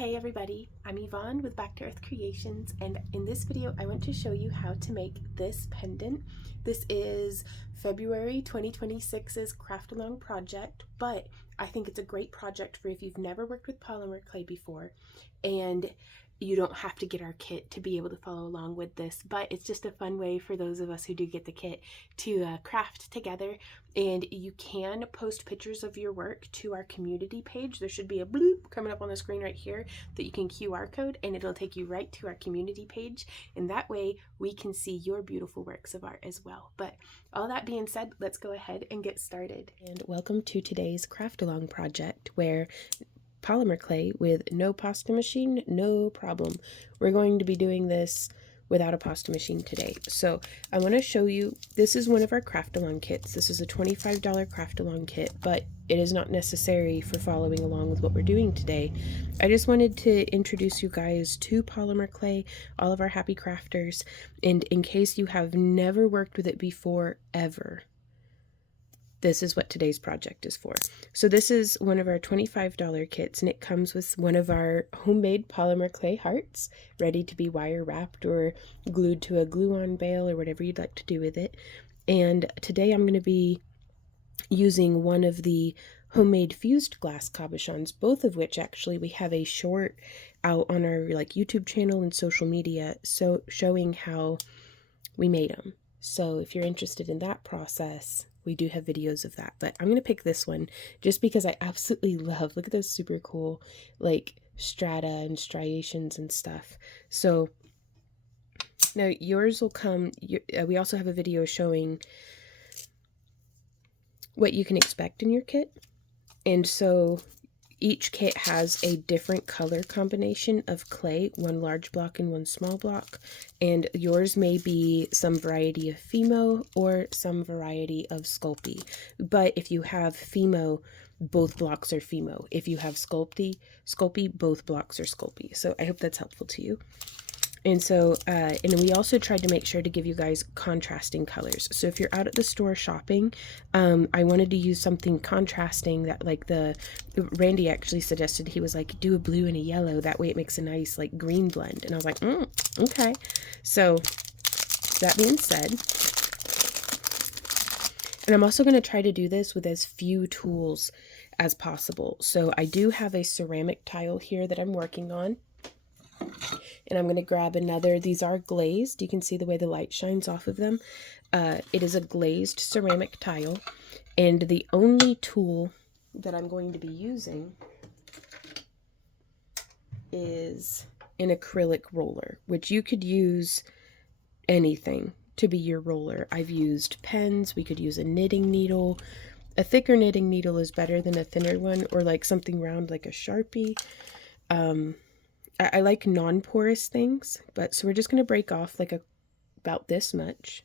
Hey everybody, I'm Yvonne with Back to Earth Creations, and in this video I want to show you how to make this pendant. This is February 2026's craft along project, but I think it's a great project for if you've never worked with polymer clay before, and you don't have to get our kit to be able to follow along with this, but it's just a fun way for those of us who do get the kit to craft together. And you can post pictures of your work to our community page. There should be a bloop coming up on the screen right here that you can QR code, and it'll take you right to our community page, and that way we can see your beautiful works of art as well. But all that being said, let's go ahead and get started. And welcome to today's craft along project, where polymer clay with no pasta machine, no problem. We're going to be doing this without a pasta machine today. So I want to show you, this is one of our craft along kits. This is a $25 craft along kit, but it is not necessary for following along with what we're doing today. I just wanted to introduce you guys to polymer clay, all of our happy crafters, and in case you have never worked with it before ever, this is what today's project is for. So this is one of our $25 kits, and it comes with one of our homemade polymer clay hearts ready to be wire wrapped or glued to a glue-on bale or whatever you'd like to do with it. And today I'm going to be using one of the homemade fused glass cabochons, both of which actually we have a short out on our YouTube channel and social media, so showing how we made them. So if you're interested in that process, we do have videos of that, but I'm going to pick this one just because I absolutely love, look at those super cool strata and striations and stuff. So now yours will come, we also have a video showing what you can expect in your kit. And so each kit has a different color combination of clay, one large block and one small block, and yours may be some variety of Fimo or some variety of Sculpty. But if you have Fimo, both blocks are Fimo. If you have Sculpty, both blocks are Sculpty. So I hope that's helpful to you. And so, and we also tried to make sure to give you guys contrasting colors. So if you're out at the store shopping, I wanted to use something contrasting that Randy actually suggested, he was like, do a blue and a yellow. That way it makes a nice green blend. And I was like, okay. So that being said, and I'm also going to try to do this with as few tools as possible. So I do have a ceramic tile here that I'm working on. And I'm going to grab another, these are glazed, you can see the way the light shines off of them. It is a glazed ceramic tile, and the only tool that I'm going to be using is an acrylic roller, which you could use anything to be your roller. I've used pens, we could use a knitting needle. A thicker knitting needle is better than a thinner one, or something round like a Sharpie. I like non-porous things, so we're just going to break off about this much.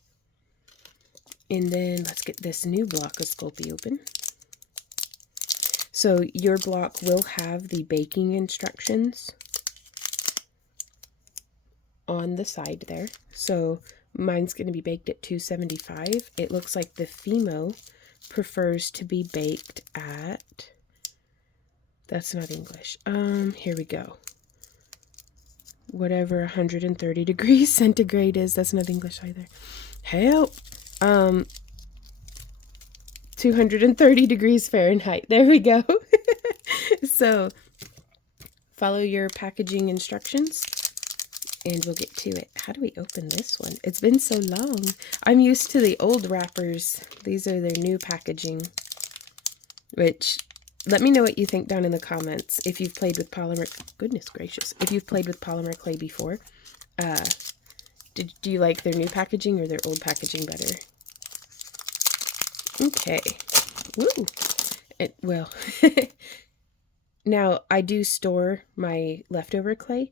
And then let's get this new block of Sculpey open. So your block will have the baking instructions on the side there. So mine's going to be baked at 275. It looks like the Fimo prefers to be baked at, that's not English. Here we go. Whatever 130 degrees centigrade is, that's not English either. Help! 230 degrees Fahrenheit. There we go. So follow your packaging instructions and we'll get to it. How do we open this one? It's been so long. I'm used to the old wrappers. These are their new packaging, which, let me know what you think down in the comments if you've played with polymer. Goodness gracious. If you've played with polymer clay before. Do you like their new packaging or their old packaging better? Okay. Woo! Well, now I do store my leftover clay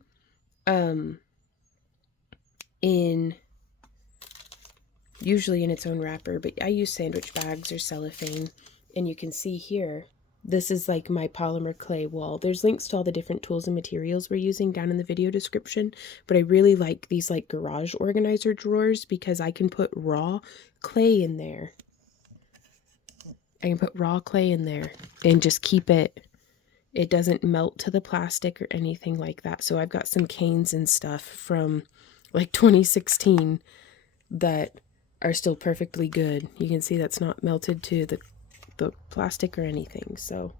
usually in its own wrapper, but I use sandwich bags or cellophane. And you can see here, this is my polymer clay wall. There's links to all the different tools and materials we're using down in the video description, but I really like these garage organizer drawers because I can put raw clay in there. I can put raw clay in there and just keep it It doesn't melt to the plastic or anything like that. So I've got some canes and stuff from like 2016 that are still perfectly good. You can see that's not melted to the plastic or anything. So,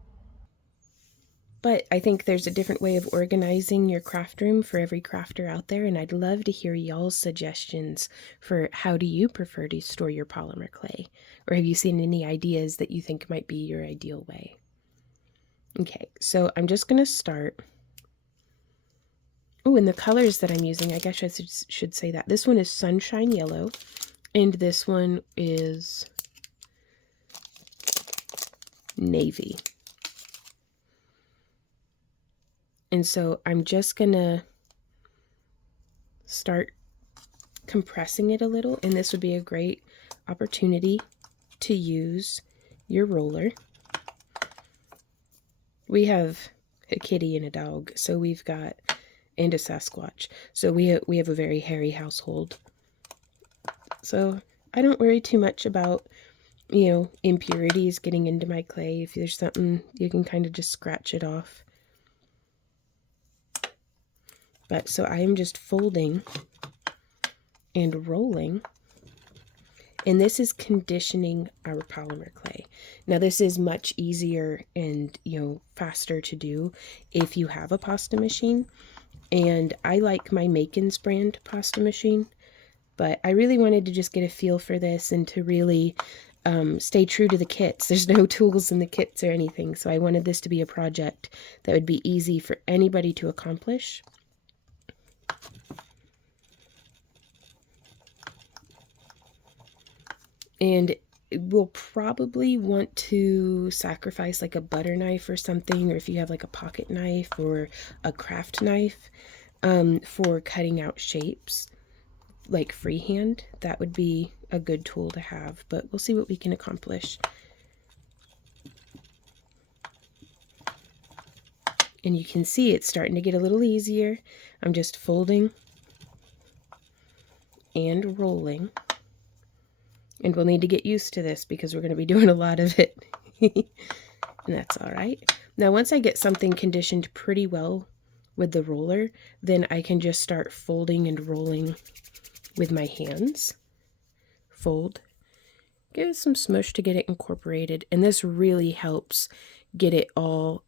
but I think there's a different way of organizing your craft room for every crafter out there, and I'd love to hear y'all's suggestions for how do you prefer to store your polymer clay, or have you seen any ideas that you think might be your ideal way? Okay, so I'm just going to start. Oh, and the colors that I'm using, I guess I should say that. This one is Sunshine Yellow, and this one is Navy. And so I'm just going to start compressing it a little, and this would be a great opportunity to use your roller. We have a kitty and a dog, so we've got, and a Sasquatch, so we have a very hairy household. So I don't worry too much about, you know, impurities getting into my clay. If there's something, you can kind of just scratch it off. But so I am just folding and rolling, and this is conditioning our polymer clay. Now this is much easier and, you know, faster to do if you have a pasta machine, and I like my Makin's brand pasta machine, but I really wanted to just get a feel for this and to really stay true to the kits. There's no tools in the kits or anything, so I wanted this to be a project that would be easy for anybody to accomplish. And we'll probably want to sacrifice like a butter knife or something, or if you have like a pocket knife or a craft knife for cutting out shapes, like freehand. That would be a good tool to have, but we'll see what we can accomplish. And you can see it's starting to get a little easier. I'm just folding and rolling. And we'll need to get used to this because we're going to be doing a lot of it. And that's all right. Now, once I get something conditioned pretty well with the roller, then I can just start folding and rolling with my hands. Fold. Give it some smush to get it incorporated. And this really helps get it all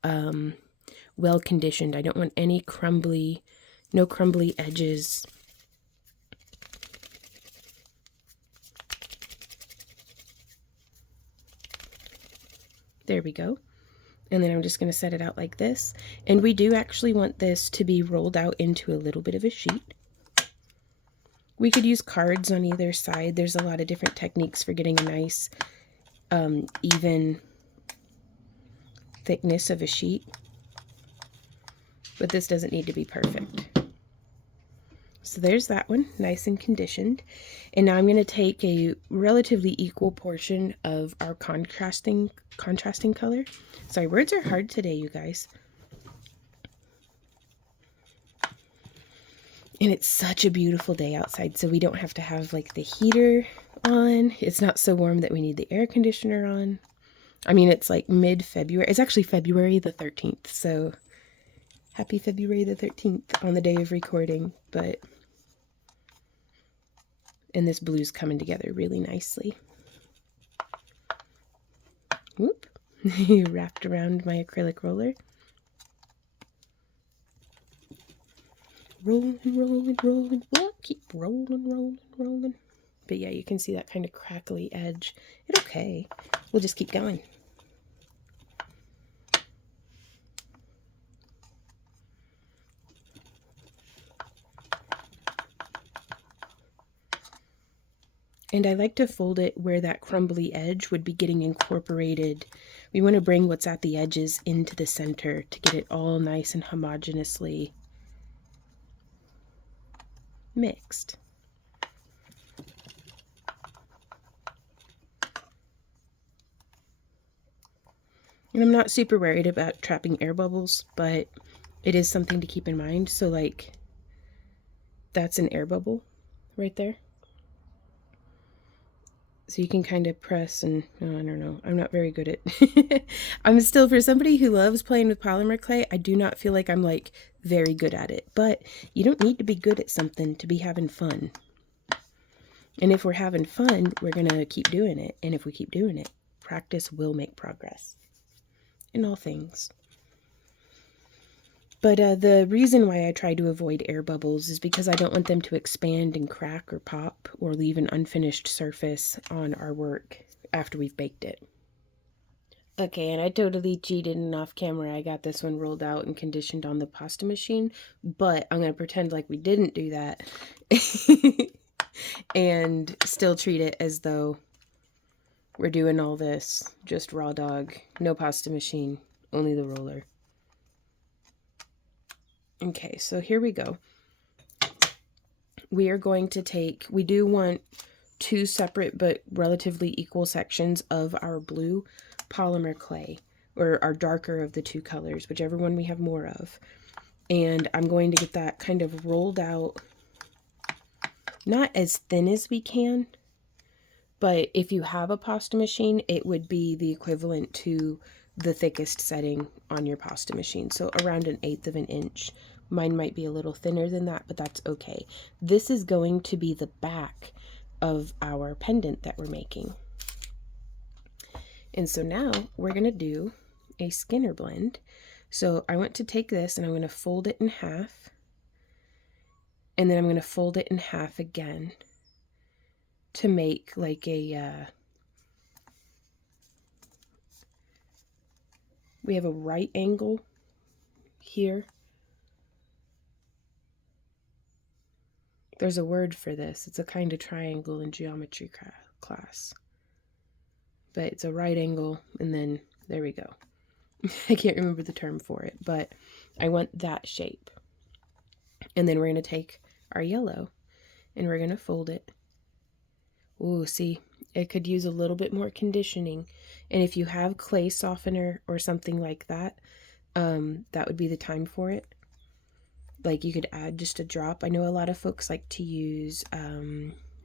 well conditioned. I don't want any crumbly, no crumbly edges. There we go. And then I'm just going to set it out like this. And we do actually want this to be rolled out into a little bit of a sheet. We could use cards on either side. There's a lot of different techniques for getting a nice even thickness of a sheet. But this doesn't need to be perfect. So there's that one, nice and conditioned. And now I'm going to take a relatively equal portion of our contrasting color. Sorry, words are hard today, you guys. And it's such a beautiful day outside, so we don't have to have like the heater on. It's not so warm that we need the air conditioner on. I mean, it's like mid-February. It's actually February the 13th, so happy February the 13th on the day of recording. But and this blue's coming together really nicely. Whoop. Wrapped around my acrylic roller. Rolling, rolling, rolling. What? Keep rolling, rolling, rolling. But yeah, you can see that kind of crackly edge. It's okay. We'll just keep going. And I like to fold it where that crumbly edge would be getting incorporated. We want to bring what's at the edges into the center to get it all nice and homogeneously mixed. And I'm not super worried about trapping air bubbles, but it is something to keep in mind. So like, that's an air bubble right there. So you can kind of press and, oh, I don't know, I'm not very good at, I'm still, for somebody who loves playing with polymer clay, I do not feel like I'm like very good at it. But you don't need to be good at something to be having fun. And if we're having fun, we're going to keep doing it. And if we keep doing it, practice will make progress in all things. But the reason why I try to avoid air bubbles is because I don't want them to expand and crack or pop or leave an unfinished surface on our work after we've baked it. Okay, and I totally cheated, and off camera I got this one rolled out and conditioned on the pasta machine, but I'm going to pretend like we didn't do that and still treat it as though we're doing all this just raw dog, no pasta machine, only the roller. Okay, so here we go. We are going to take, we do want 2 separate but relatively equal sections of our blue polymer clay, or our darker of the 2 colors, whichever one we have more of. And I'm going to get that kind of rolled out, not as thin as we can, but if you have a pasta machine, it would be the equivalent to the thickest setting on your pasta machine. So around 1/8 of an inch. Mine might be a little thinner than that, but that's okay. This is going to be the back of our pendant that we're making. And so now we're going to do a Skinner blend. So I want to take this and I'm going to fold it in half. And then I'm going to fold it in half again to make like a, we have a right angle here. There's a word for this. It's a kind of triangle in geometry class. But it's a right angle, and then there we go. I can't remember the term for it, but I want that shape. And then we're going to take our yellow, and we're going to fold it. Ooh, see, it could use a little bit more conditioning. And if you have clay softener or something like that, that would be the time for it. Like you could add just a drop. I know a lot of folks like to use,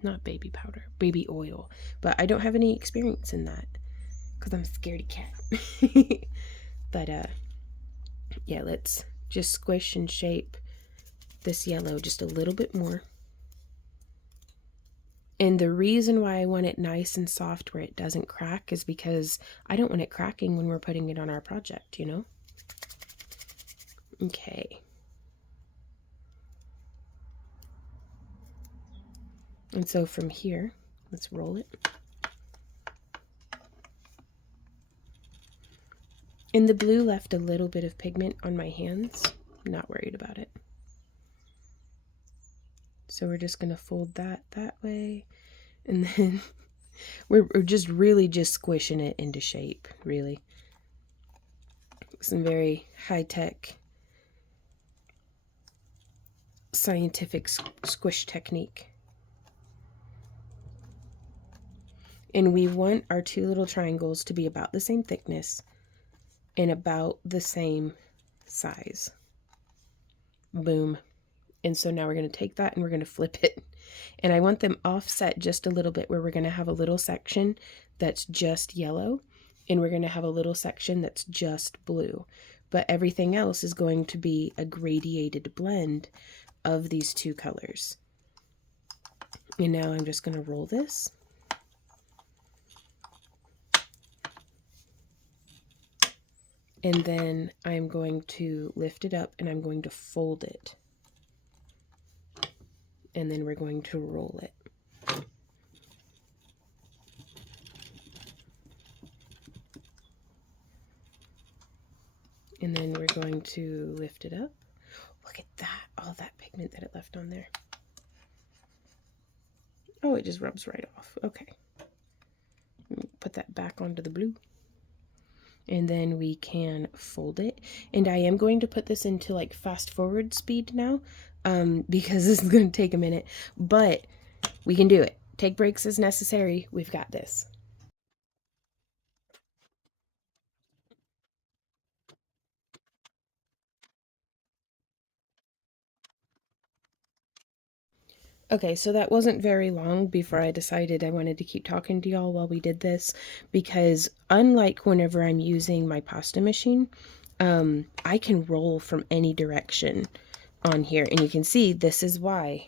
not baby powder, baby oil, but I don't have any experience in that because I'm a scaredy cat. But yeah, let's just squish and shape this yellow just a little bit more. And the reason why I want it nice and soft where it doesn't crack is because I don't want it cracking when we're putting it on our project, you know? Okay. And so from here, let's roll it. And the blue left a little bit of pigment on my hands. I'm not worried about it. So we're just going to fold that way. And then we're just really just squishing it into shape, really. Some very high-tech scientific squish technique. And we want our 2 little triangles to be about the same thickness and about the same size. Boom. And so now we're going to take that and we're going to flip it. And I want them offset just a little bit, where we're going to have a little section that's just yellow and we're going to have a little section that's just blue. But everything else is going to be a gradiated blend of these 2 colors. And now I'm just going to roll this. And then I'm going to lift it up and I'm going to fold it. And then we're going to roll it. And then we're going to lift it up. Look at that, all that pigment that it left on there. Oh, it just rubs right off. Okay. Put that back onto the blue. And then we can fold it. And I am going to put this into like fast forward speed now, because this is going to take a minute, but we can do it. Take breaks as necessary. We've got this. Okay, so that wasn't very long before I decided I wanted to keep talking to y'all while we did this, because unlike whenever I'm using my pasta machine, I can roll from any direction on here. And you can see this is why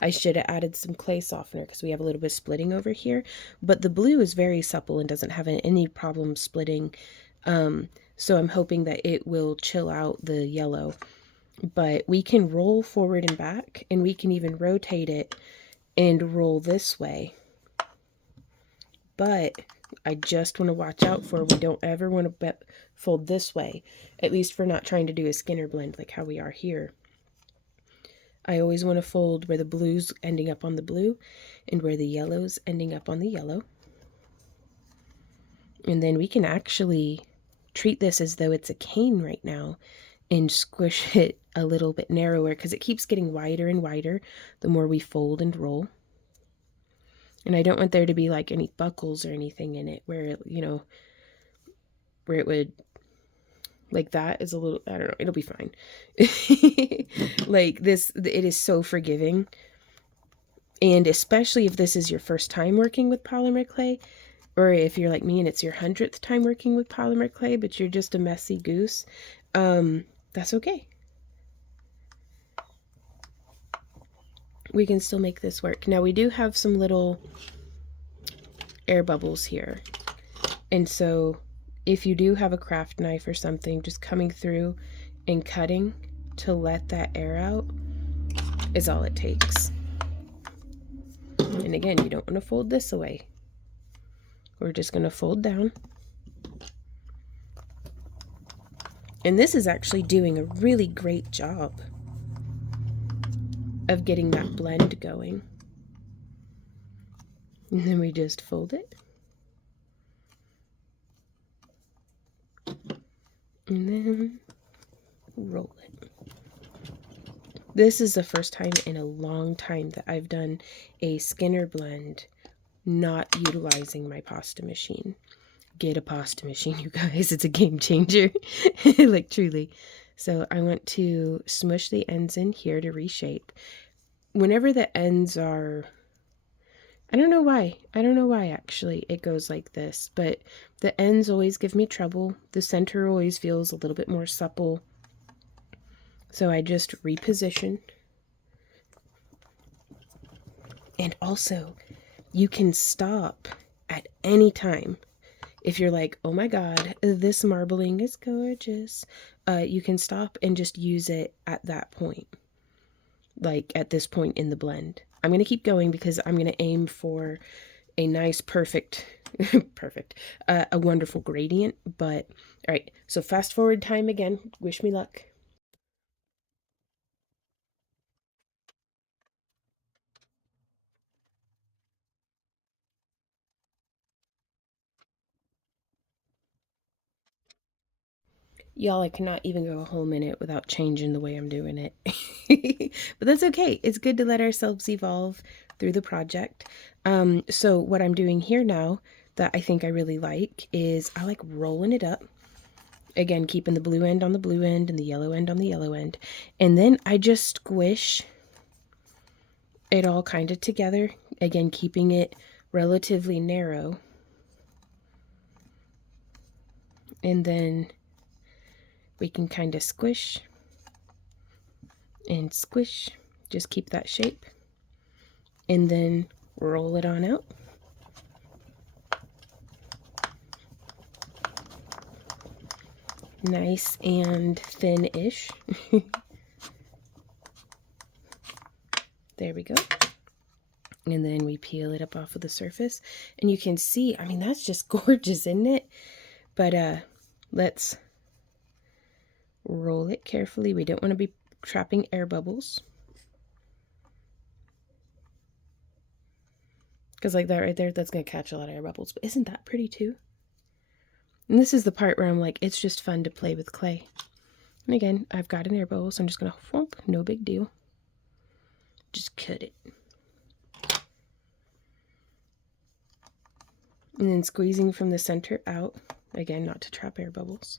I should have added some clay softener, because we have a little bit of splitting over here. But the blue is very supple and doesn't have any problem splitting. So I'm hoping that it will chill out the yellow. But we can roll forward and back, and we can even rotate it and roll this way. But I just want to watch out for, we don't ever want to fold this way, at least for not trying to do a Skinner blend like how we are here. I always want to fold where the blue's ending up on the blue and where the yellow's ending up on the yellow. And then we can actually treat this as though it's a cane right now and squish it a little bit narrower, because it keeps getting wider and wider the more we fold and roll. And I don't want there to be like any buckles or anything in it where it, you know, where it would, like that is a little, I don't know, it'll be fine. Like this, it is so forgiving. And especially if this is your first time working with polymer clay, or if you're like me and it's your 100th time working with polymer clay, but you're just a messy goose, that's okay. We can still make this work. Now we do have some little air bubbles here. And so if you do have a craft knife or something, just coming through and cutting to let that air out is all it takes. And again, you don't want to fold this away. We're just going to fold down. And this is actually doing a really great job of getting that blend going. And then we just fold it. And then roll it. This is the first time in a long time that I've done a Skinner blend not utilizing my pasta machine. Get a pasta machine, you guys. It's a game changer. Like, truly. So I want to smush the ends in here to reshape. Whenever the ends are, I don't know why actually it goes like this, but the ends always give me trouble. The center always feels a little bit more supple. So I just reposition. And also, you can stop at any time. If you're like, oh my god, this marbling is gorgeous, you can stop and just use it at that point. Like at this point in the blend. I'm going to keep going because I'm going to aim for a nice, perfect, a wonderful gradient. But, all right, so fast forward time again. Wish me luck. Y'all, I cannot even go a whole minute without changing the way I'm doing it. But that's okay. It's good to let ourselves evolve through the project. So what I'm doing here now that I think I really like is I like rolling it up. Again, keeping the blue end on the blue end and the yellow end on the yellow end. And then I just squish it all kind of together. Again, keeping it relatively narrow. And then we can kind of squish and squish. Just keep that shape. And then roll it on out. Nice and thin-ish. There we go. And then we peel it up off of the surface. And you can see, I mean, that's just gorgeous, isn't it? But let's roll it carefully. We don't want to be trapping air bubbles. Because like that right there, that's going to catch a lot of air bubbles. But isn't that pretty too? And this is the part where I'm like, it's just fun to play with clay. And again, I've got an air bubble, so I'm just going to whoop, no big deal. Just cut it. And then squeezing from the center out. Again, not to trap air bubbles.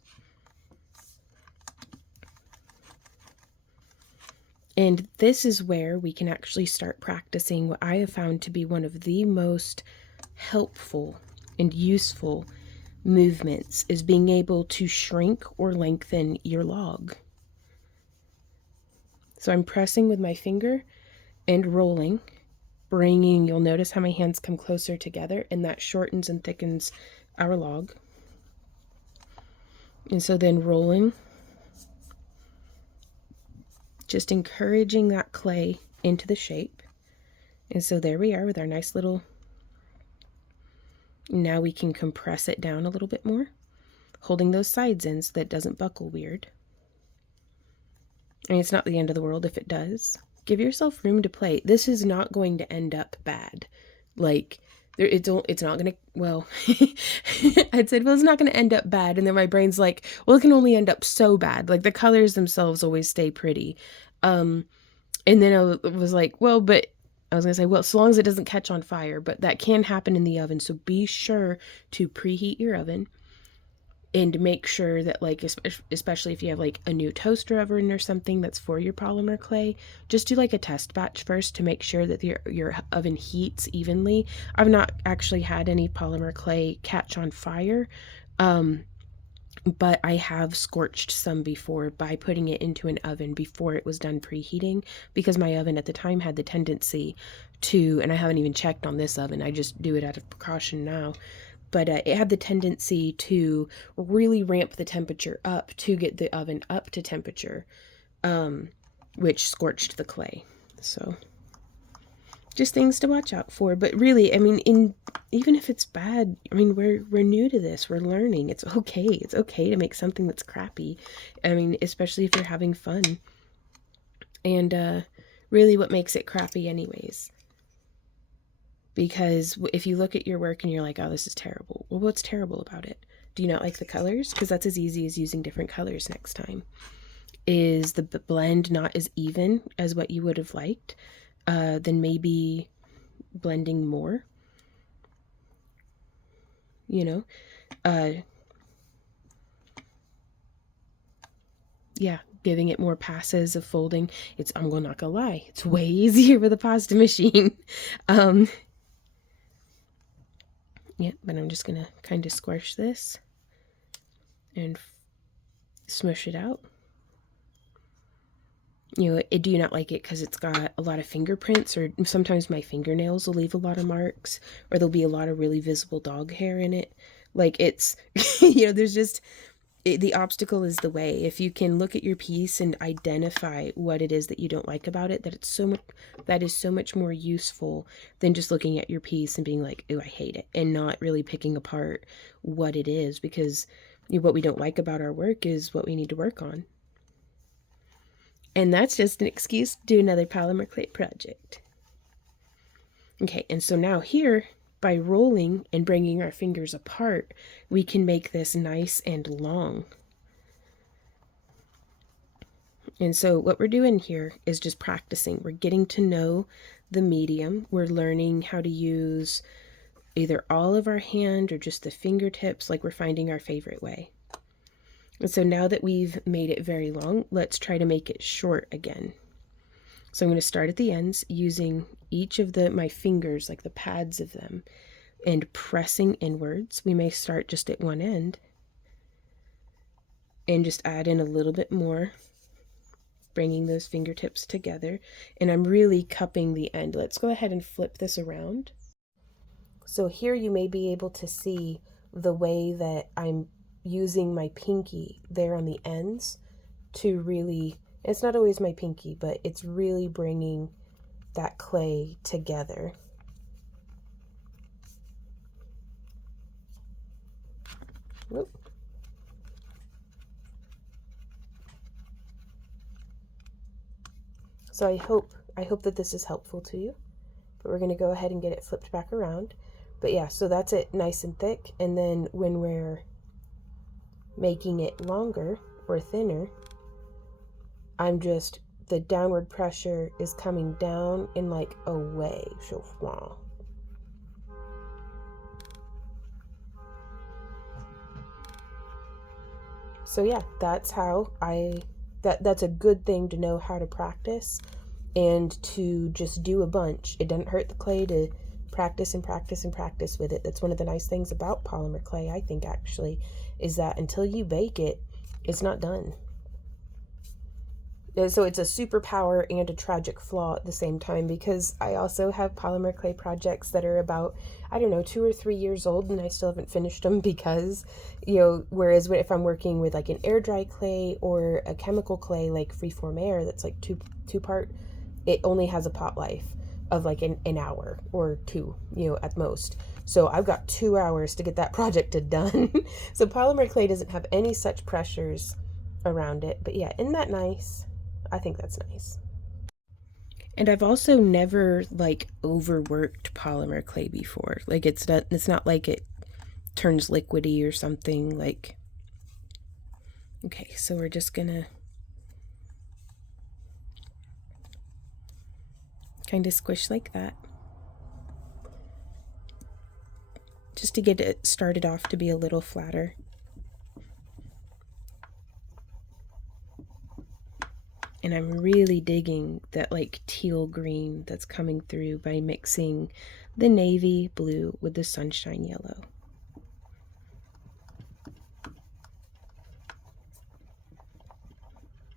And this is where we can actually start practicing what I have found to be one of the most helpful and useful movements, is being able to shrink or lengthen your log. So I'm pressing with my finger and rolling, bringing, you'll notice how my hands come closer together, and that shortens and thickens our log. And so then rolling, just encouraging that clay into the shape. And so there we are with our nice little, now we can compress it down a little bit more, holding those sides in so that it doesn't buckle weird. I mean, it's not the end of the world if it does. Give yourself room to play. This is not going to end up bad. Like, it's not going to, well, I'd said, well, it's not going to end up bad. And then my brain's like, well, it can only end up so bad. Like, the colors themselves always stay pretty. And then I was like, well, but I was going to say, well, so long as it doesn't catch on fire, but that can happen in the oven. So be sure to preheat your oven. And make sure that, like, especially if you have like a new toaster oven or something that's for your polymer clay, just do like a test batch first to make sure that your oven heats evenly. I've not actually had any polymer clay catch on fire, but I have scorched some before by putting it into an oven before it was done preheating, because my oven at the time had the tendency to, and I haven't even checked on this oven, I just do it out of precaution now, but it had the tendency to really ramp the temperature up to get the oven up to temperature, which scorched the clay. So just things to watch out for. But really, I mean, even if it's bad, I mean, we're new to this, we're learning. It's okay. It's okay to make something that's crappy. I mean, especially if you're having fun. And really, what makes it crappy anyways? Because if you look at your work and you're like, oh, this is terrible. Well, what's terrible about it? Do you not like the colors? Because that's as easy as using different colors next time. Is the blend not as even as what you would have liked? Then maybe blending more. You know? Yeah, giving it more passes of folding. I'm not gonna lie, it's way easier with a pasta machine. Yeah, but I'm just gonna kind of squish this and smush it out. You know, do you not like it because it's got a lot of fingerprints, or sometimes my fingernails will leave a lot of marks, or there'll be a lot of really visible dog hair in it? Like, it's, you know, there's just, the obstacle is the way. If you can look at your piece and identify what it is that you don't like about it, that is so much more useful than just looking at your piece and being like, oh, I hate it, and not really picking apart what it is, because what we don't like about our work is what we need to work on. And that's just an excuse to do another polymer clay project. Okay, and so now here, by rolling and bringing our fingers apart, we can make this nice and long. And so what we're doing here is just practicing. We're getting to know the medium. We're learning how to use either all of our hand or just the fingertips, like we're finding our favorite way. And so now that we've made it very long, let's try to make it short again. So I'm going to start at the ends using each of my fingers, like the pads of them, and pressing inwards. We may start just at one end and just add in a little bit more, bringing those fingertips together. And I'm really cupping the end. Let's go ahead and flip this around. So here you may be able to see the way that I'm using my pinky there on the ends to really, it's not always my pinky, but it's really bringing that clay together. Whoop. So I hope that this is helpful to you, but we're going to go ahead and get it flipped back around. But yeah, so that's it, nice and thick. And then when we're making it longer or thinner, the downward pressure is coming down and like away. So yeah, that's how that's a good thing to know how to practice and to just do a bunch. It doesn't hurt the clay to practice and practice and practice with it. That's one of the nice things about polymer clay, I think, actually, is that until you bake it, it's not done. So it's a superpower and a tragic flaw at the same time, because I also have polymer clay projects that are about, I don't know, 2 or 3 years old, and I still haven't finished them because, you know, whereas if I'm working with like an air dry clay or a chemical clay like Freeform Air that's like two part, it only has a pot life of like an hour or two, you know, at most. So I've got 2 hours to get that project done. So polymer clay doesn't have any such pressures around it. But yeah, isn't that nice? I think that's nice. And I've also never like overworked polymer clay before. Like it's not like it turns liquidy or something. Like, okay, so we're just gonna kind of squish like that, just to get it started off to be a little flatter. And I'm really digging that like teal green that's coming through by mixing the navy blue with the sunshine yellow.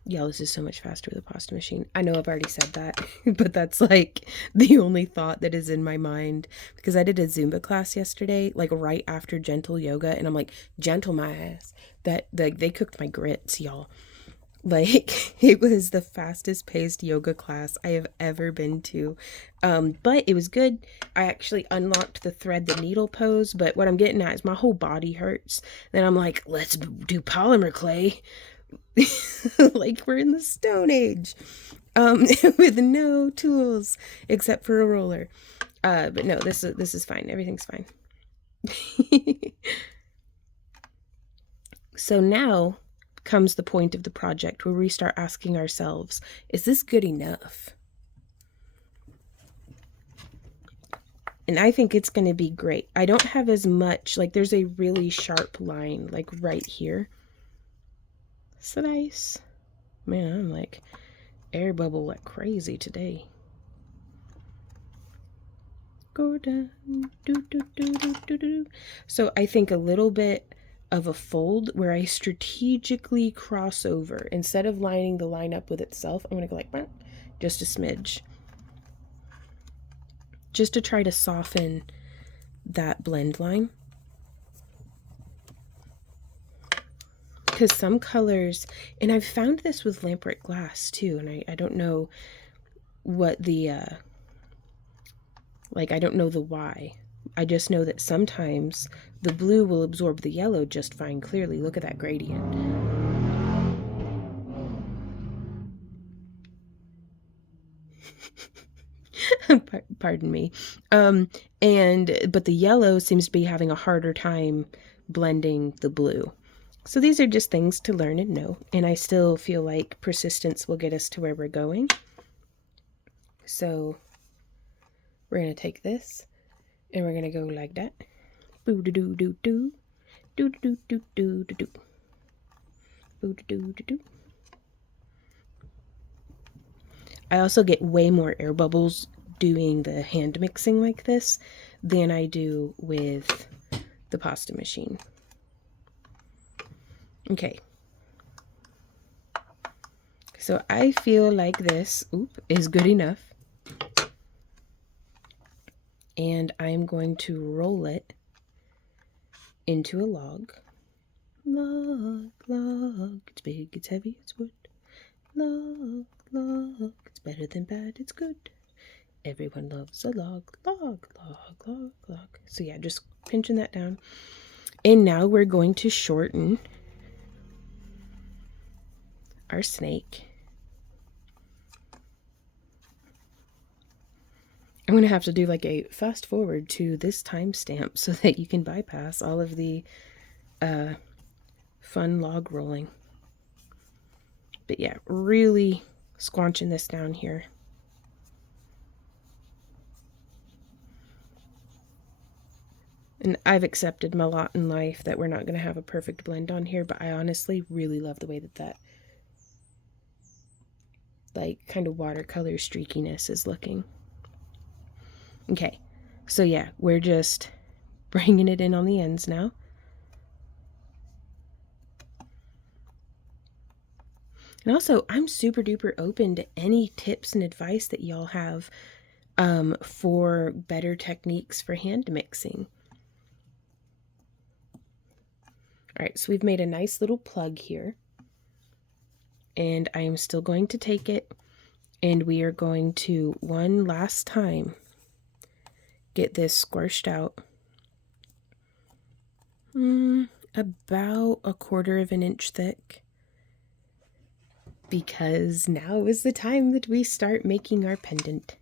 Y'all, this is so much faster with a pasta machine. I know I've already said that, but that's like the only thought that is in my mind, because I did a Zumba class yesterday, like right after gentle yoga, and I'm like, gentle my ass. That they cooked my grits, y'all. Like, it was the fastest paced yoga class I have ever been to. But it was good. I actually unlocked the thread the needle pose, but what I'm getting at is my whole body hurts. Then I'm like, let's do polymer clay. Like we're in the Stone Age. With no tools except for a roller. But no, this is fine. Everything's fine. So now comes the point of the project where we start asking ourselves, is this good enough? And I think it's going to be great. I don't have as much, like there's a really sharp line like right here. Slice. Man, I'm like air bubble like crazy today. Go down. So I think a little bit of a fold where I strategically cross over. Instead of lining the line up with itself, I'm going to go like just a smidge. Just to try to soften that blend line. Because some colors, and I've found this with lamprey glass too, and I don't know what the, like I don't know the why. I just know that sometimes the blue will absorb the yellow just fine clearly. Look at that gradient. Pardon me. But the yellow seems to be having a harder time blending the blue. So these are just things to learn and know. And I still feel like persistence will get us to where we're going. So we're going to take this and we're going to go like that. Boo-da-doo-doo-doo. Do-do-do-do-do-do-do. Boo-da-doo-do-do. I also get way more air bubbles doing the hand mixing like this than I do with the pasta machine. Okay. So I feel like this is good enough. And I'm going to roll it into a log. Log, log, it's big, it's heavy, it's wood. Log, log, it's better than bad, it's good. Everyone loves a log, log, log, log, log. So yeah, just pinching that down. And now we're going to shorten our snake. I'm going to have to do like a fast forward to this timestamp so that you can bypass all of the fun log rolling. But yeah, really squanching this down here. And I've accepted my lot in life that we're not going to have a perfect blend on here, but I honestly really love the way that like kind of watercolor streakiness is looking. Okay, so yeah, we're just bringing it in on the ends now. And also, I'm super duper open to any tips and advice that y'all have for better techniques for hand mixing. All right, so we've made a nice little plug here. And I am still going to take it, and we are going to, one last time, get this squished out. About 1/4 of an inch thick. Because now is the time that we start making our pendant.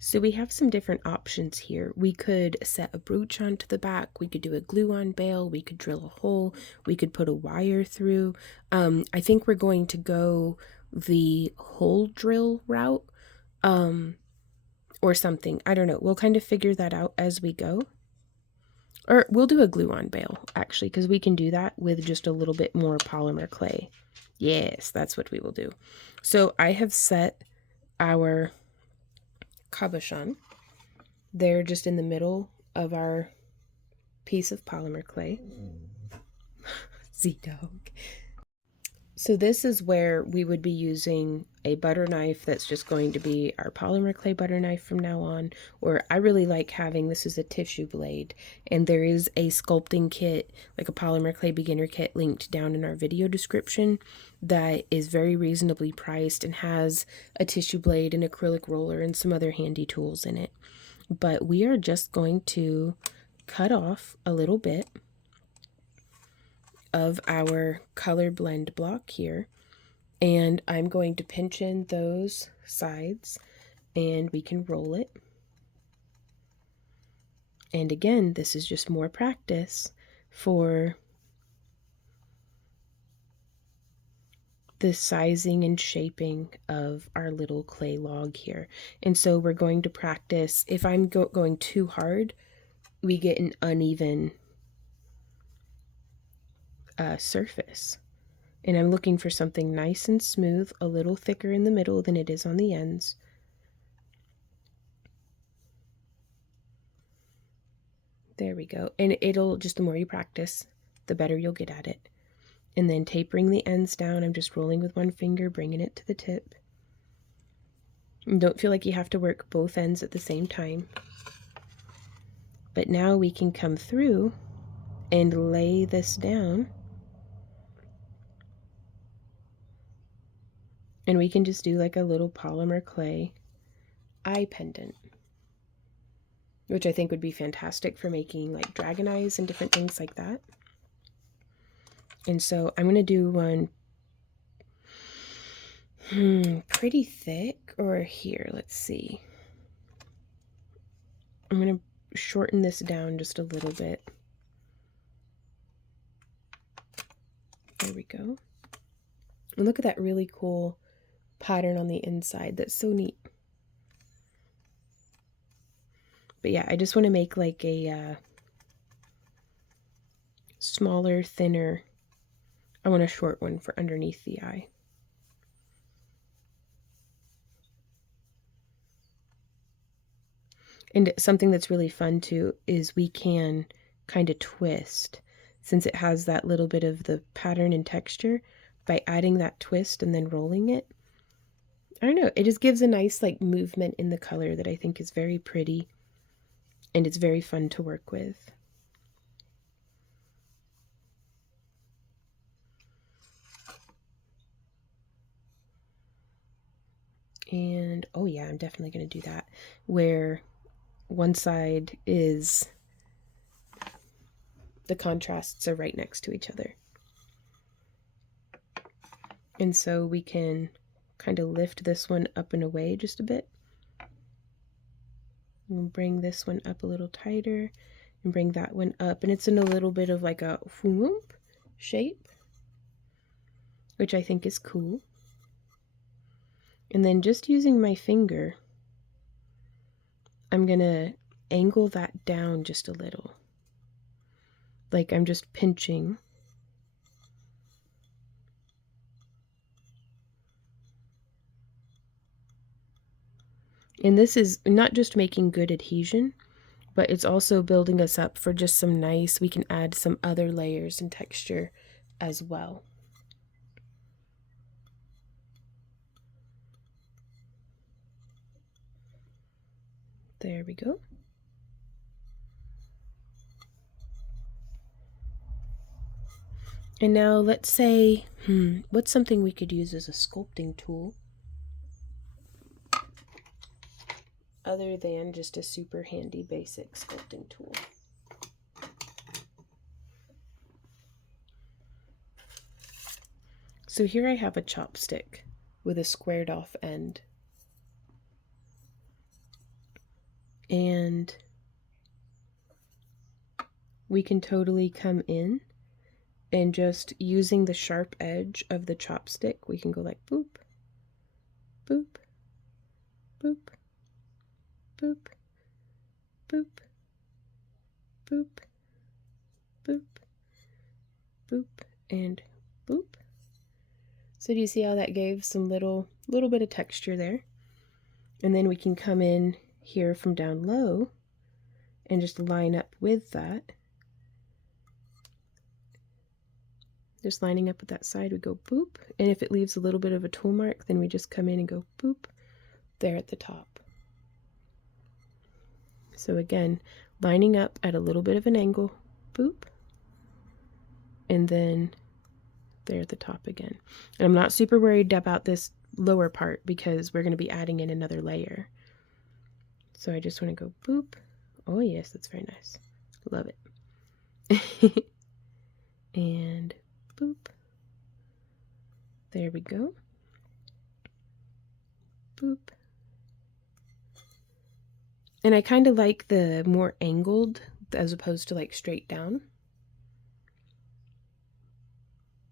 So we have some different options here. We could set a brooch onto the back, we could do a glue-on bail, we could drill a hole, we could put a wire through. I think we're going to go the hole drill route, or something. I don't know. We'll kind of figure that out as we go. Or we'll do a glue-on bail, actually, because we can do that with just a little bit more polymer clay. Yes, that's what we will do. So I have set our cabochon. They're just in the middle of our piece of polymer clay. Z-Dog. So this is where we would be using a butter knife that's just going to be our polymer clay butter knife from now on. Or I really like having, this is a tissue blade, and there is a sculpting kit, like a polymer clay beginner kit, linked down in our video description that is very reasonably priced and has a tissue blade, an acrylic roller, and some other handy tools in it. But we are just going to cut off a little bit of our color blend block here, and I'm going to pinch in those sides, and we can roll it. And again, this is just more practice for the sizing and shaping of our little clay log here. And so we're going to practice. If I'm going too hard, we get an uneven surface. And I'm looking for something nice and smooth, a little thicker in the middle than it is on the ends. There we go. And it'll just, the more you practice, the better you'll get at it. And then tapering the ends down, I'm just rolling with one finger, bringing it to the tip. And don't feel like you have to work both ends at the same time. But now we can come through and lay this down. And we can just do like a little polymer clay eye pendant, which I think would be fantastic for making like dragon eyes and different things like that. And so I'm going to do one pretty thick, or here, let's see. I'm going to shorten this down just a little bit. There we go. And look at that really cool pattern on the inside. That's so neat. But yeah, I just want to make like a smaller, thinner, I want a short one for underneath the eye. And something that's really fun too is we can kind of twist, since it has that little bit of the pattern and texture, by adding that twist and then rolling it. I don't know, it just gives a nice like movement in the color that I think is very pretty, and it's very fun to work with. And oh yeah, I'm definitely going to do that, where one side is, the contrasts are right next to each other. And so we can kind of lift this one up and away just a bit. And bring this one up a little tighter, and bring that one up. And it's in a little bit of like a whoop shape, which I think is cool. And then just using my finger, I'm gonna angle that down just a little. Like I'm just pinching. And this is not just making good adhesion, but it's also building us up for just some nice, we can add some other layers and texture as well. There we go. And now let's say, what's something we could use as a sculpting tool other than just a super handy basic sculpting tool? So here I have a chopstick with a squared off end. And we can totally come in and just using the sharp edge of the chopstick, we can go like boop, boop, boop, boop, boop, boop, boop, boop, and boop. So do you see how that gave some little bit of texture there? And then we can come in here from down low and just line up with that. Just lining up with that side, we go boop, and if it leaves a little bit of a tool mark, then we just come in and go boop there at the top. So again, lining up at a little bit of an angle, boop, and then there at the top again. And I'm not super worried about this lower part because we're going to be adding in another layer. So I just want to go boop. Oh yes, that's very nice. Love it. And boop. There we go. Boop. And I kind of like the more angled as opposed to like straight down.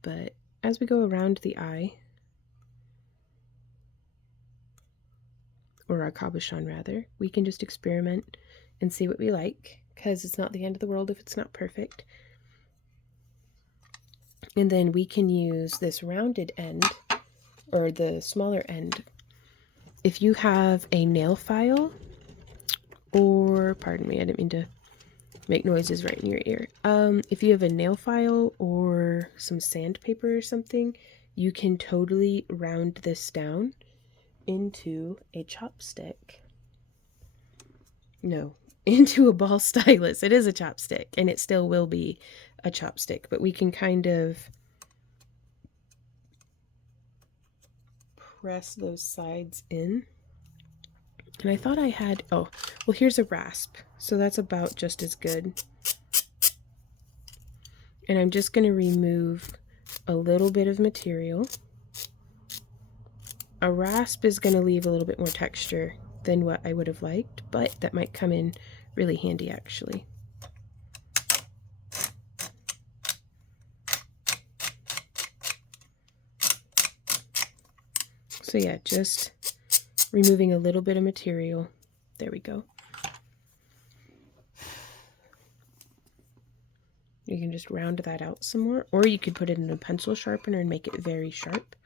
But as we go around the eye, or our cabochon rather, we can just experiment and see what we like, because it's not the end of the world if it's not perfect. And then we can use this rounded end, or the smaller end. If you have a nail file, or, pardon me, I didn't mean to make noises right in your ear. If you have a nail file or some sandpaper or something, you can totally round this down into a chopstick. No, into a ball stylus. It is a chopstick, and it still will be a chopstick, but we can kind of press those sides in. And I thought I had, oh, well, here's a rasp, so that's about just as good. And I'm just going to remove a little bit of material. A rasp is going to leave a little bit more texture than what I would have liked, but that might come in really handy actually. So yeah, just removing a little bit of material. There we go. You can just round that out some more, or you could put it in a pencil sharpener and make it very sharp.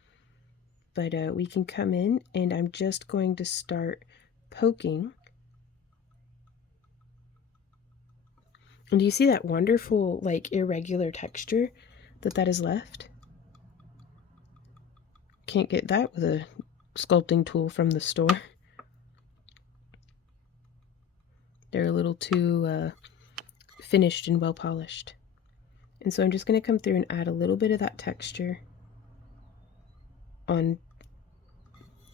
But we can come in, and I'm just going to start poking. And do you see that wonderful, like, irregular texture that is left? Can't get that with a sculpting tool from the store. They're a little too finished and well polished. And so I'm just going to come through and add a little bit of that texture on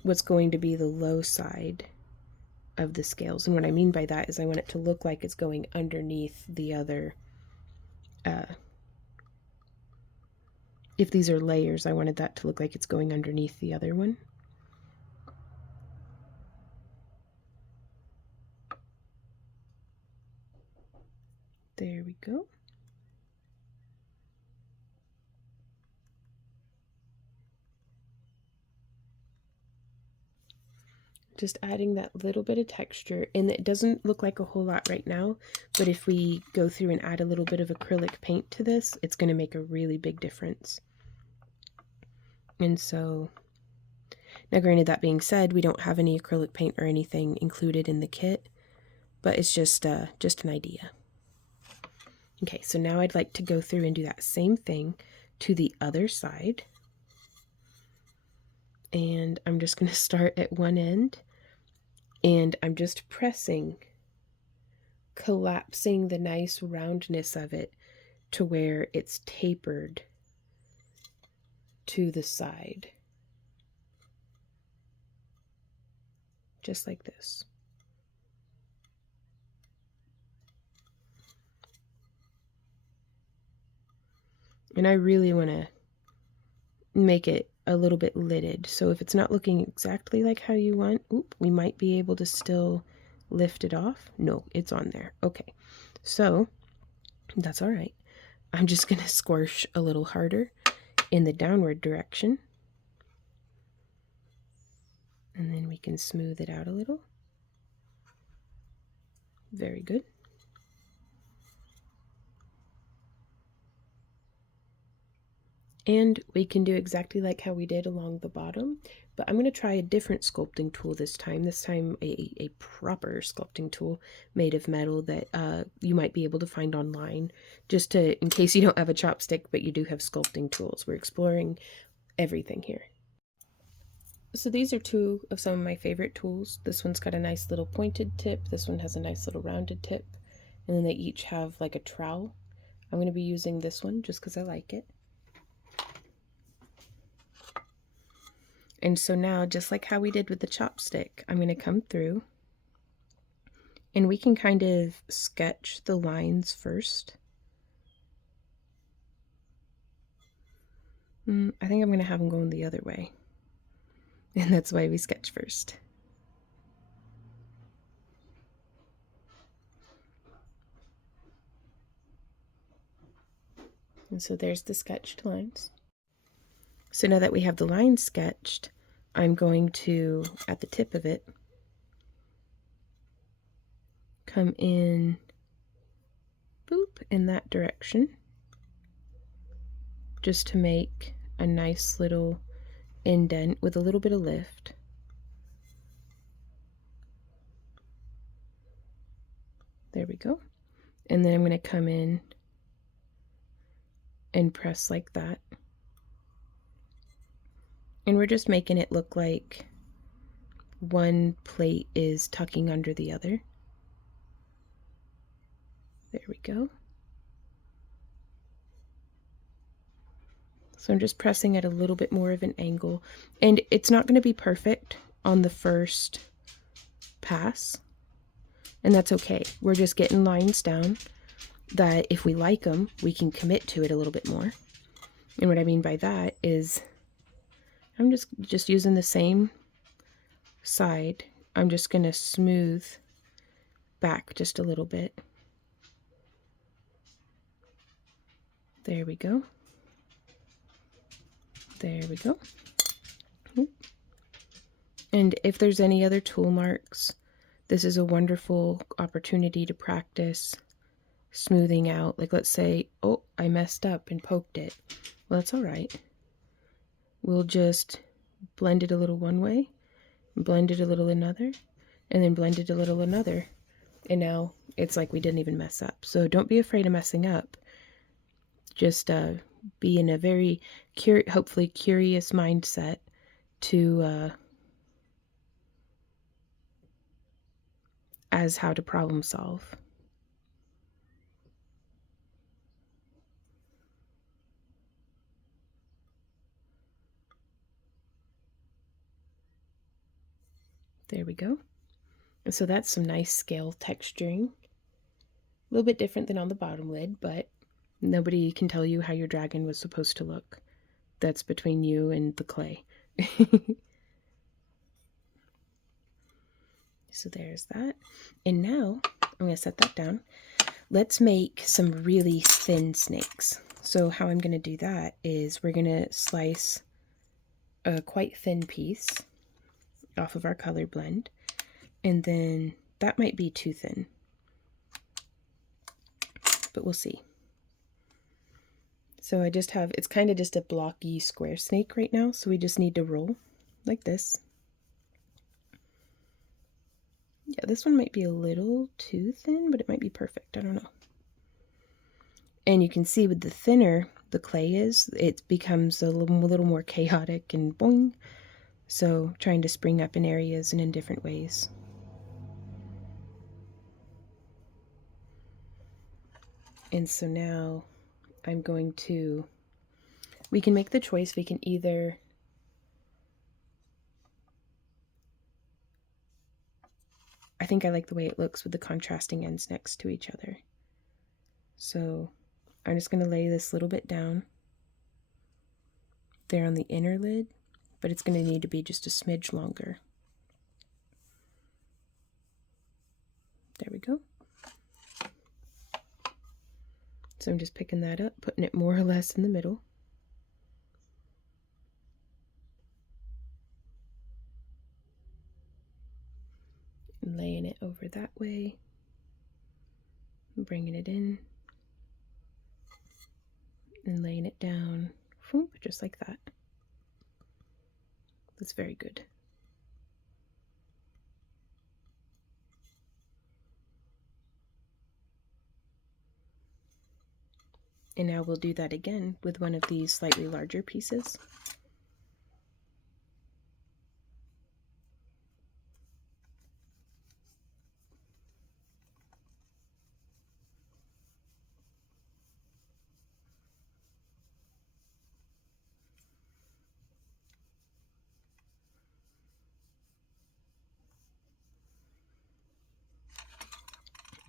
what's going to be the low side of the scales. And what I mean by that is I want it to look like it's going underneath the other, if these are layers, I wanted that to look like it's going underneath the other one. There we go. Just adding that little bit of texture, and it doesn't look like a whole lot right now, but if we go through and add a little bit of acrylic paint to this, it's going to make a really big difference. And so Now granted, that being said, we don't have any acrylic paint or anything included in the kit, but it's just an idea. Okay, so now I'd like to go through and do that same thing to the other side. And I'm just going to start at one end, and I'm just pressing, collapsing the nice roundness of it to where it's tapered to the side. Just like this. And I really want to make it a little bit lidded. So if it's not looking exactly like how you want, we might be able to still lift it off. No, it's on there. Okay, so that's all right. I'm just going to squish a little harder in the downward direction. And then we can smooth it out a little. Very good. And we can do exactly like how we did along the bottom, but I'm going to try a different sculpting tool this time. This time a proper sculpting tool made of metal that you might be able to find online, just to, in case you don't have a chopstick, but you do have sculpting tools. We're exploring everything here. So these are two of some of my favorite tools. This one's got a nice little pointed tip. This one has a nice little rounded tip. And then they each have like a trowel. I'm going to be using this one just because I like it. And so now, just like how we did with the chopstick, I'm going to come through and we can kind of sketch the lines first. I think I'm going to have them going the other way. And that's why we sketch first. And so there's the sketched lines. So now that we have the lines sketched, I'm going to, at the tip of it, come in, boop, in that direction, just to make a nice little indent with a little bit of lift. There we go. And then I'm going to come in and press like that. And we're just making it look like one plate is tucking under the other. There we go. So I'm just pressing at a little bit more of an angle. And it's not going to be perfect on the first pass. And that's okay. We're just getting lines down that if we like them, we can commit to it a little bit more. And what I mean by that is I'm just using the same side. I'm just going to smooth back just a little bit. There we go. There we go. And if there's any other tool marks, this is a wonderful opportunity to practice smoothing out. Like, let's say, oh, I messed up and poked it. Well, that's all right. We'll just blend it a little one way, blend it a little another, and then blend it a little another. And now it's like we didn't even mess up. So don't be afraid of messing up. Just be in a very hopefully curious mindset to as how to problem solve. There we go. And so that's some nice scale texturing. A little bit different than on the bottom lid, but nobody can tell you how your dragon was supposed to look. That's between you and the clay. So there's that. And now I'm going to set that down. Let's make some really thin snakes. So how I'm going to do that is we're going to slice a quite thin piece off of our color blend. And then that might be too thin, but we'll see. So I just have, it's kind of just a blocky square snake right now, so we just need to roll like this. Yeah, this one might be a little too thin, but it might be perfect. I don't know. And you can see with the thinner the clay is, it becomes a little more chaotic and boing. So trying to spring up in areas and in different ways. And so now I'm going to, we can make the choice, we can either I think I like the way it looks with the contrasting ends next to each other. So I'm just going to lay this little bit down there on the inner lid, but it's going to need to be just a smidge longer. There we go. So I'm just picking that up, putting it more or less in the middle. And laying it over that way. Bringing it in. And laying it down, just like that. That's very good. And now we'll do that again with one of these slightly larger pieces.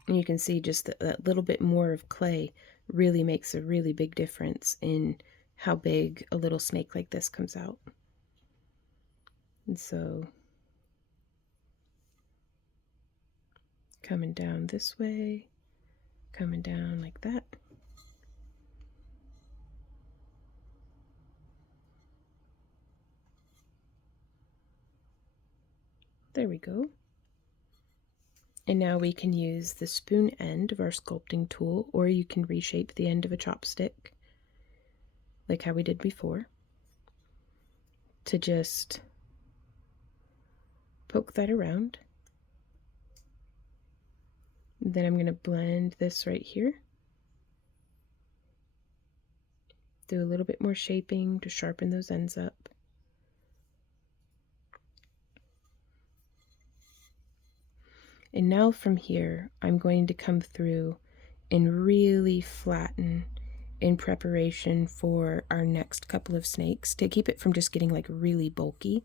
And you can see just that little bit more of clay really makes a really big difference in how big a little snake like this comes out. And so coming down this way, coming down like that. There we go. And now we can use the spoon end of our sculpting tool, or you can reshape the end of a chopstick, like how we did before, to just poke that around. And then I'm going to blend this right here. Do a little bit more shaping to sharpen those ends up. And now from here, I'm going to come through and really flatten in preparation for our next couple of snakes to keep it from just getting like really bulky.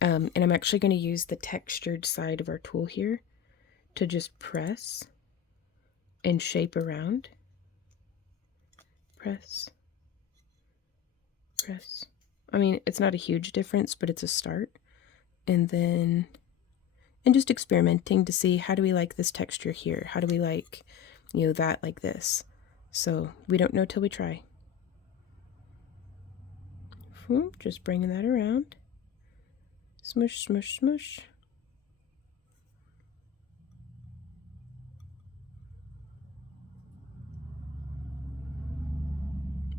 And I'm actually going to use the textured side of our tool here to just press and shape around. Press, press. I mean, it's not a huge difference, but it's a start. And then, and just experimenting to see how do we like this texture here? How do we like, you know, that like this? So we don't know till we try. Just bringing that around. Smush, smush, smush.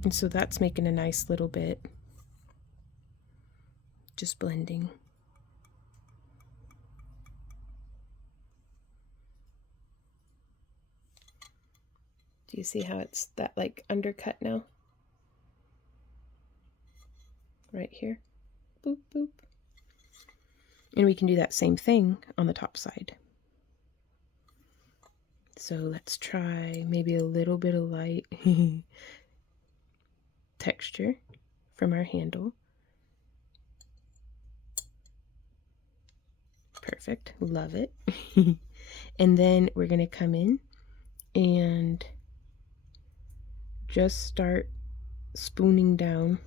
And so that's making a nice little bit. Just blending. Do you see how it's that like undercut now? Right here. Boop, boop. And we can do that same thing on the top side. So let's try maybe a little bit of light texture from our handle. Perfect. Love it. And then we're going to come in and just start spooning down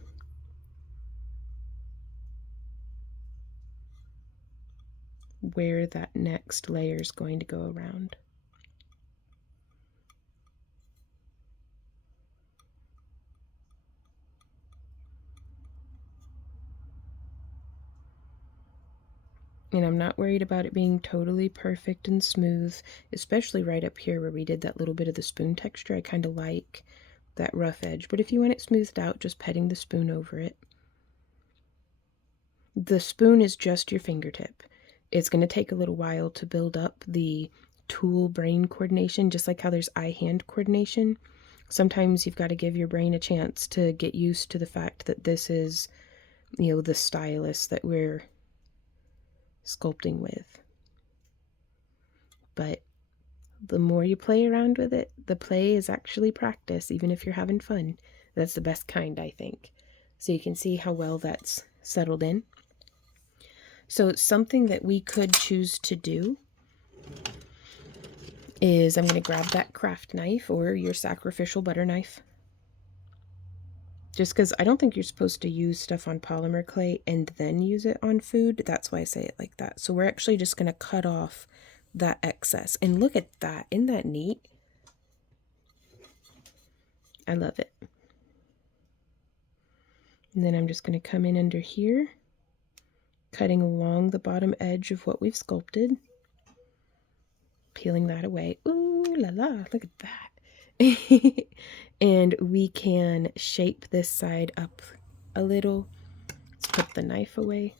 where that next layer is going to go around. And I'm not worried about it being totally perfect and smooth, especially right up here where we did that little bit of the spoon texture. I kind of like that rough edge, but if you want it smoothed out, just petting the spoon over it. The spoon is just your fingertip. It's going to take a little while to build up the tool-brain coordination, just like how there's eye-hand coordination. Sometimes you've got to give your brain a chance to get used to the fact that this is, the stylus that we're sculpting with. But the more you play around with it, the play is actually practice, even if you're having fun. That's the best kind, I think. So you can see how well that's settled in. So something that we could choose to do is I'm going to grab that craft knife or your sacrificial butter knife. Just because I don't think you're supposed to use stuff on polymer clay and then use it on food. That's why I say it like that. So we're actually just going to cut off that excess. And look at that. Isn't that neat? I love it. And then I'm just going to come in under here, cutting along the bottom edge of what we've sculpted. Peeling that away. Ooh la la, look at that. And we can shape this side up a little. Let's put the knife away.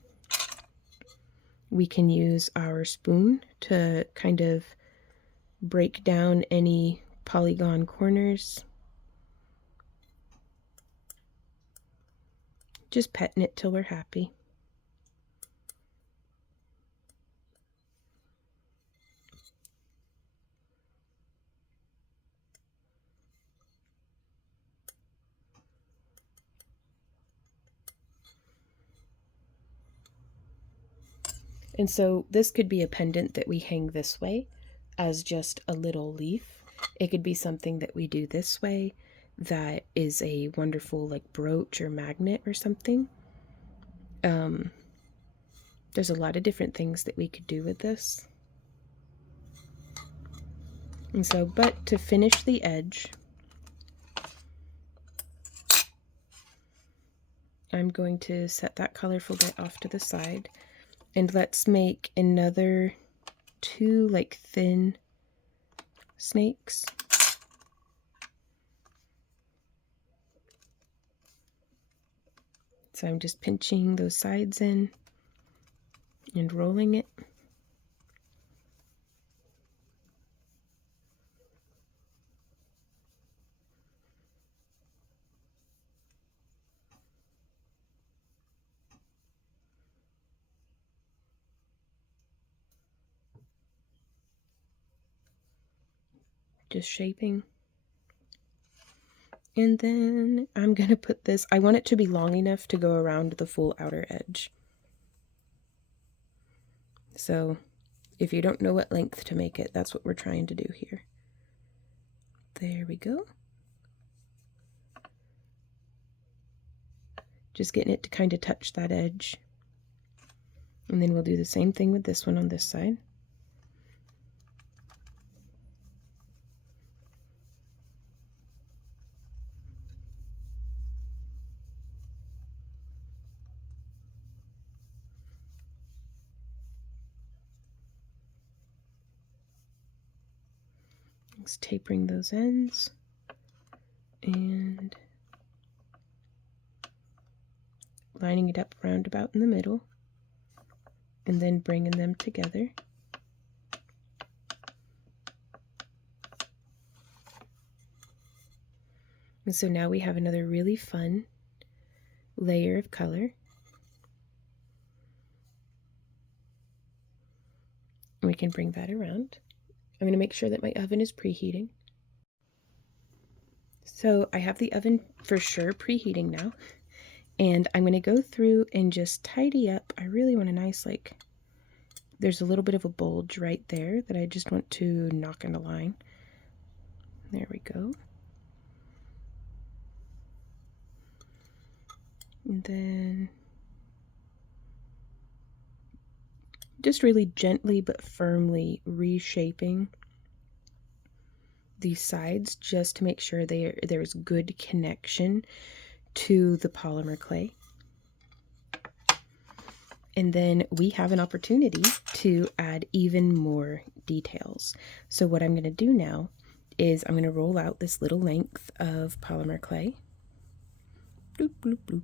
We can use our spoon to kind of break down any polygon corners. Just petting it till we're happy. And so this could be a pendant that we hang this way as just a little leaf. It could be something that we do this way that is a wonderful like brooch or magnet or something. There's a lot of different things that we could do with this. And so, but to finish the edge, I'm going to set that colorful bit off to the side. And let's make another 2 like thin snakes. So I'm just pinching those sides in and rolling it. Just shaping. And then I'm going to put this, I want it to be long enough to go around the full outer edge. So if you don't know what length to make it, that's what we're trying to do here. There we go. Just getting it to kind of touch that edge. And then we'll do the same thing with this one on this side. Just tapering those ends and lining it up roundabout in the middle and then bringing them together. And so now we have another really fun layer of color. We can bring that around. I'm going to make sure that my oven is preheating. So I have the oven for sure preheating now. And I'm going to go through and just tidy up. I really want a nice, like, there's a little bit of a bulge right there that I just want to knock into line. There we go. And then just really gently but firmly reshaping these sides just to make sure there's good connection to the polymer clay. And then we have an opportunity to add even more details. So what I'm going to do now is I'm going to roll out this little length of polymer clay. Bloop, bloop, bloop.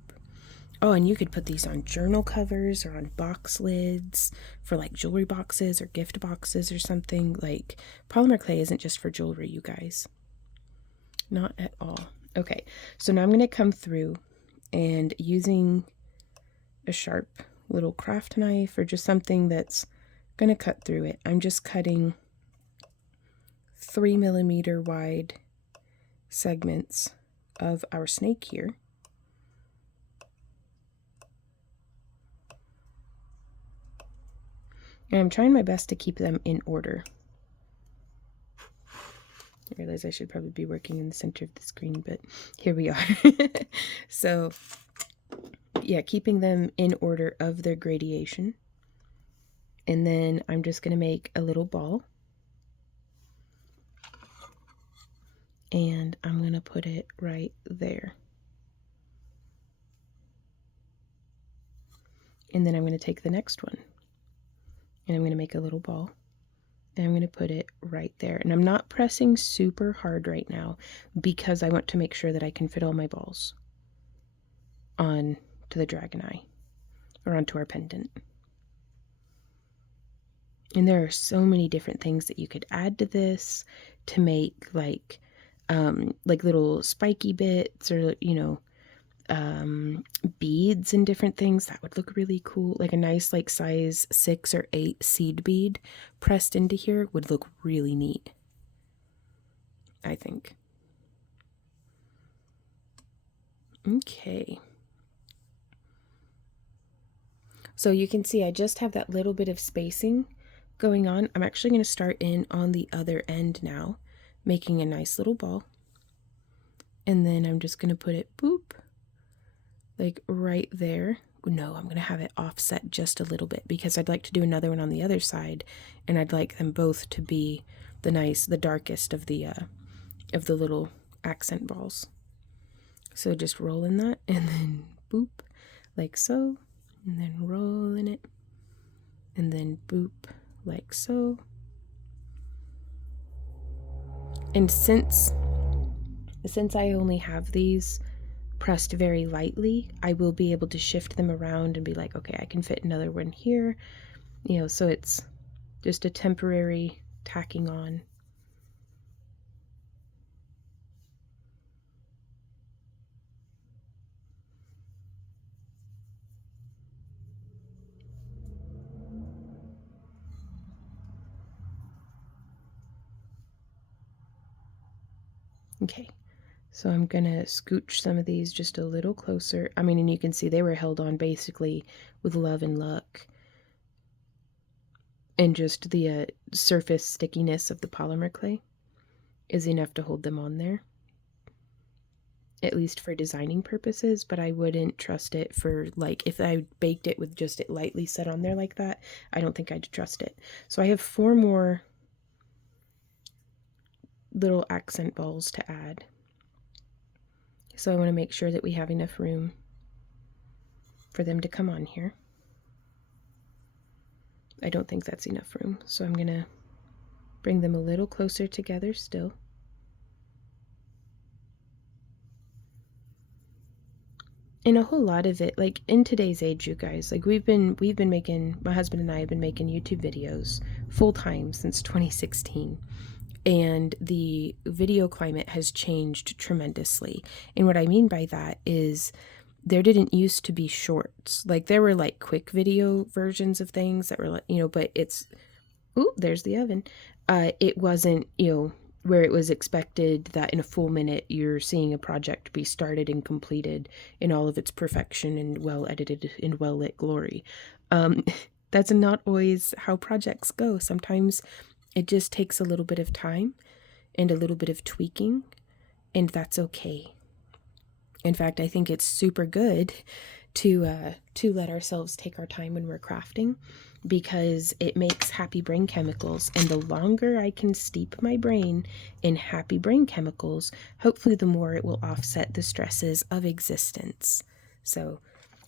Oh, and you could put these on journal covers or on box lids for like jewelry boxes or gift boxes or something. Like, polymer clay isn't just for jewelry, you guys. Not at all. Okay, so now I'm going to come through and using a sharp little craft knife or just something that's going to cut through it. I'm just cutting 3mm wide segments of our snake here. And I'm trying my best to keep them in order. I realize I should probably be working in the center of the screen, but here we are. So, yeah, keeping them in order of their gradation. And then I'm just going to make a little ball. And I'm going to put it right there. And then I'm going to take the next one. And I'm going to make a little ball. And I'm going to put it right there. And I'm not pressing super hard right now because I want to make sure that I can fit all my balls on to the dragon eye or onto our pendant. And there are so many different things that you could add to this to make like little spiky bits or, you know, beads and different things. That would look really cool. Like a nice like size 6 or 8 seed bead pressed into here would look really neat, I think. Okay. So you can see I just have that little bit of spacing going on. I'm actually going to start in on the other end now, making a nice little ball. And then I'm just going to put it, boop, like right there. No, I'm going to have it offset just a little bit because I'd like to do another one on the other side, and I'd like them both to be the darkest of the little accent balls. So just roll in that and then boop, like so, and then roll in it, and then boop, like so. And since I only have these pressed very lightly, I will be able to shift them around and be like, okay, I can fit another one here, you know, so it's just a temporary tacking on. Okay, so I'm gonna scooch some of these just a little closer. I mean, and you can see they were held on basically with love and luck. And just the surface stickiness of the polymer clay is enough to hold them on there. At least for designing purposes, but I wouldn't trust it for, like, if I baked it with just it lightly set on there like that, I don't think I'd trust it. So I have 4 more little accent balls to add. So I want to make sure that we have enough room for them to come on here. I don't think that's enough room, so I'm going to bring them a little closer together still. And a whole lot of it, like in today's age, you guys, like we've been making, my husband and I have been making YouTube videos full time since 2016. And the video climate has changed tremendously. And what I mean by that is there didn't used to be shorts. Like there were like quick video versions of things that were like, you know, but it's, ooh, there's the oven. It wasn't, you know, where it was expected that in a full minute you're seeing a project be started and completed in all of its perfection and well edited and well lit glory. That's not always how projects go. Sometimes it just takes a little bit of time and a little bit of tweaking, and that's okay. In fact, I think it's super good to let ourselves take our time when we're crafting, because it makes happy brain chemicals, and the longer I can steep my brain in happy brain chemicals, hopefully the more it will offset the stresses of existence. So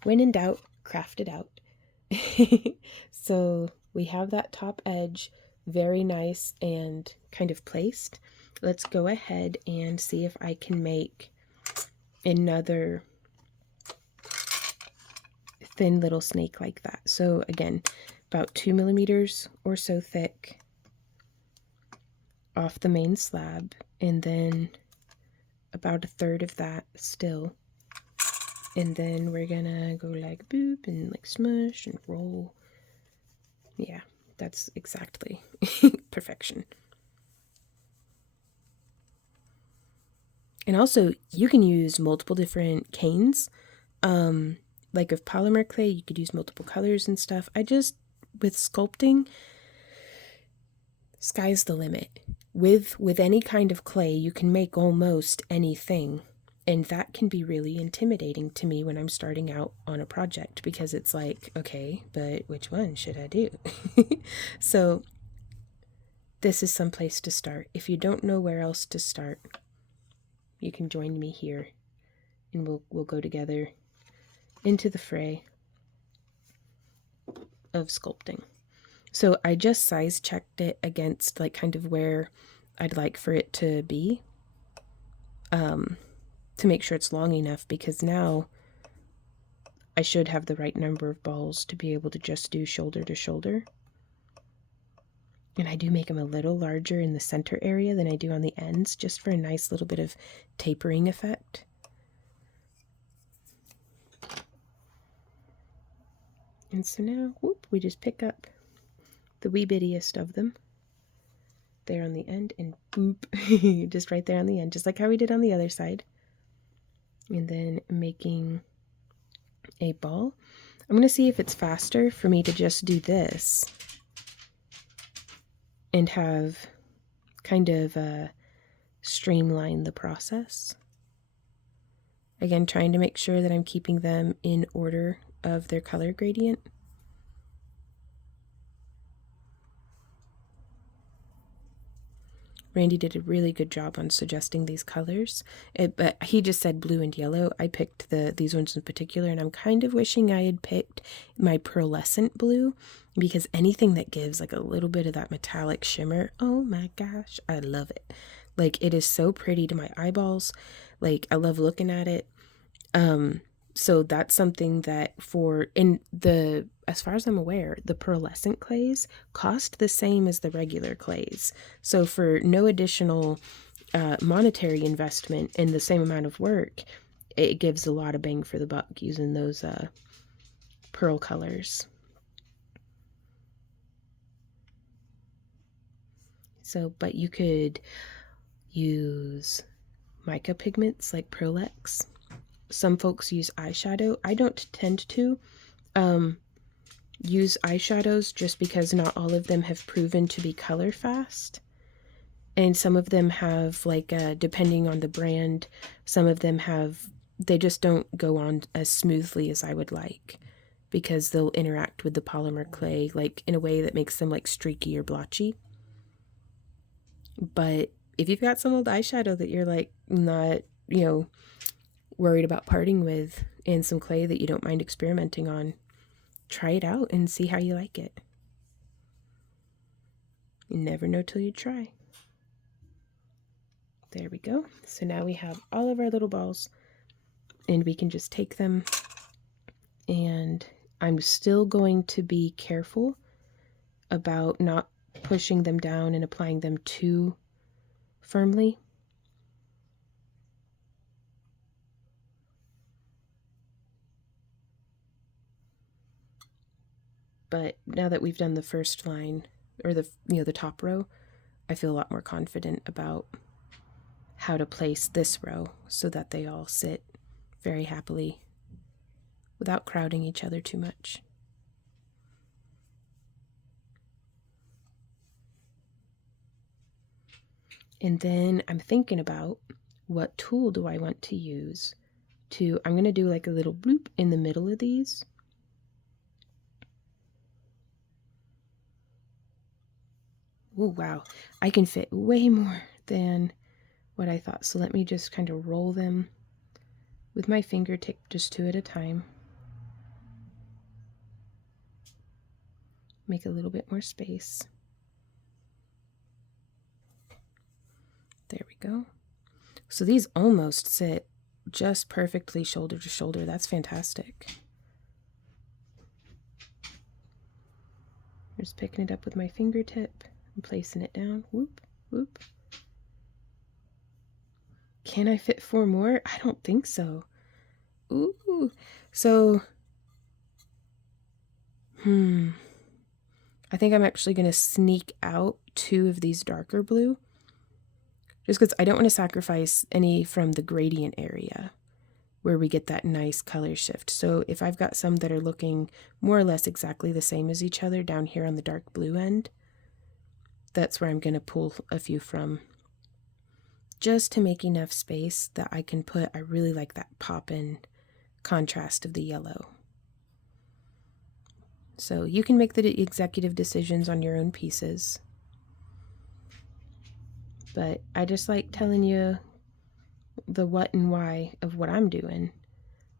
when in doubt, craft it out. So we have that top edge very nice and kind of placed. Let's go ahead and see if I can make another thin little snake like that. So again, about 2 millimeters or so thick off the main slab, and then about a third of that still. And then we're gonna go like boop and like smush and roll. Yeah, that's exactly perfection. And also, you can use multiple different canes. Like of polymer clay, you could use multiple colors and stuff. With sculpting, sky's the limit. With any kind of clay, you can make almost anything. And that can be really intimidating to me when I'm starting out on a project, because it's like, okay, but which one should I do? So this is some place to start. If you don't know where else to start, you can join me here, and we'll go together into the fray of sculpting. So I just size checked it against like kind of where I'd like for it to be, to make sure it's long enough, because now I should have the right number of balls to be able to just do shoulder to shoulder. And I do make them a little larger in the center area than I do on the ends, just for a nice little bit of tapering effect. And so now, whoop, we just pick up the wee bittiest of them there on the end, and boop, just right there on the end, just like how we did on the other side. And then making a ball. I'm going to see if it's faster for me to just do this and have kind of streamline the process. Again, trying to make sure that I'm keeping them in order of their color gradient. Randy did a really good job on suggesting these colors, but he just said blue and yellow. I picked these ones in particular, and I'm kind of wishing I had picked my pearlescent blue, because anything that gives like a little bit of that metallic shimmer, oh my gosh, I love it. Like, it is so pretty to my eyeballs. Like, I love looking at it. So that's something that as far as I'm aware, the pearlescent clays cost the same as the regular clays. So for no additional monetary investment in the same amount of work, it gives a lot of bang for the buck using those pearl colors. So, but you could use mica pigments like Pearlex. Some folks use eyeshadow. I don't tend to use eyeshadows, just because not all of them have proven to be color fast. And some of them have, like, depending on the brand, some of them they just don't go on as smoothly as I would like, because they'll interact with the polymer clay, like, in a way that makes them, like, streaky or blotchy. But if you've got some old eyeshadow that you're, like, not, worried about parting with, and some clay that you don't mind experimenting on, try it out and see how you like it. You never know till you try. There we go. So now we have all of our little balls, and we can just take them, and I'm still going to be careful about not pushing them down and applying them too firmly. But now that we've done the first line, or the top row, I feel a lot more confident about how to place this row so that they all sit very happily without crowding each other too much. And then I'm thinking about what tool do I want to use I'm going to do like a little bloop in the middle of these. Oh, wow. I can fit way more than what I thought. So let me just kind of roll them with my fingertip, just 2 at a time. Make a little bit more space. There we go. So these almost sit just perfectly shoulder to shoulder. That's fantastic. Just picking it up with my fingertip and placing it down. Whoop, whoop. Can I fit 4 more? I don't think so. Ooh. So, I think I'm actually going to sneak out 2 of these darker blue. Just because I don't want to sacrifice any from the gradient area where we get that nice color shift. So if I've got some that are looking more or less exactly the same as each other down here on the dark blue end, that's where I'm going to pull a few from, just to make enough space that I can put, I really like that pop-in contrast of the yellow. So you can make the executive decisions on your own pieces. But I just like telling you the what and why of what I'm doing.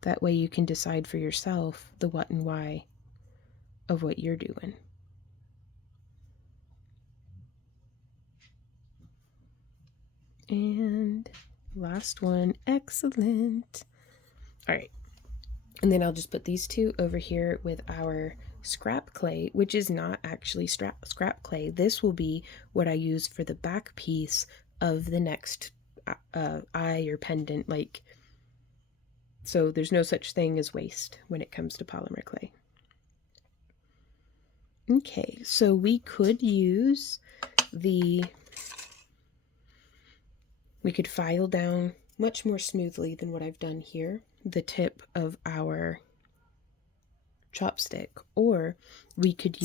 That way you can decide for yourself the what and why of what you're doing. And last one, excellent. All right, and then I'll just put these 2 over here with our scrap clay, which is not actually scrap clay. This will be what I use for the back piece of the next eye or pendant, like, so there's no such thing as waste when it comes to polymer clay. Okay, so we could use we could file down much more smoothly than what I've done here, the tip of our chopstick, or we could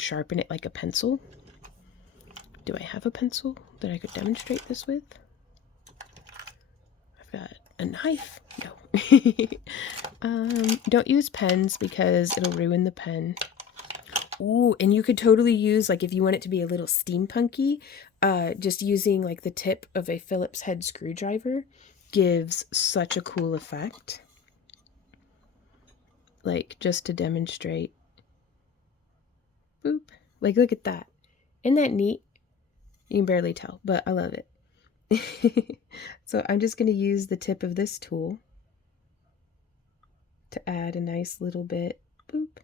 sharpen it like a pencil. Do I have a pencil that I could demonstrate this with? I've got a knife. No. Don't use pens because it'll ruin the pen. Ooh, and you could totally use, like, if you want it to be a little steampunky, just using like the tip of a Phillips head screwdriver gives such a cool effect. Like, just to demonstrate. Boop. Like, look at that. Isn't that neat? You can barely tell, but I love it. So I'm just going to use the tip of this tool to add a nice little bit, boop,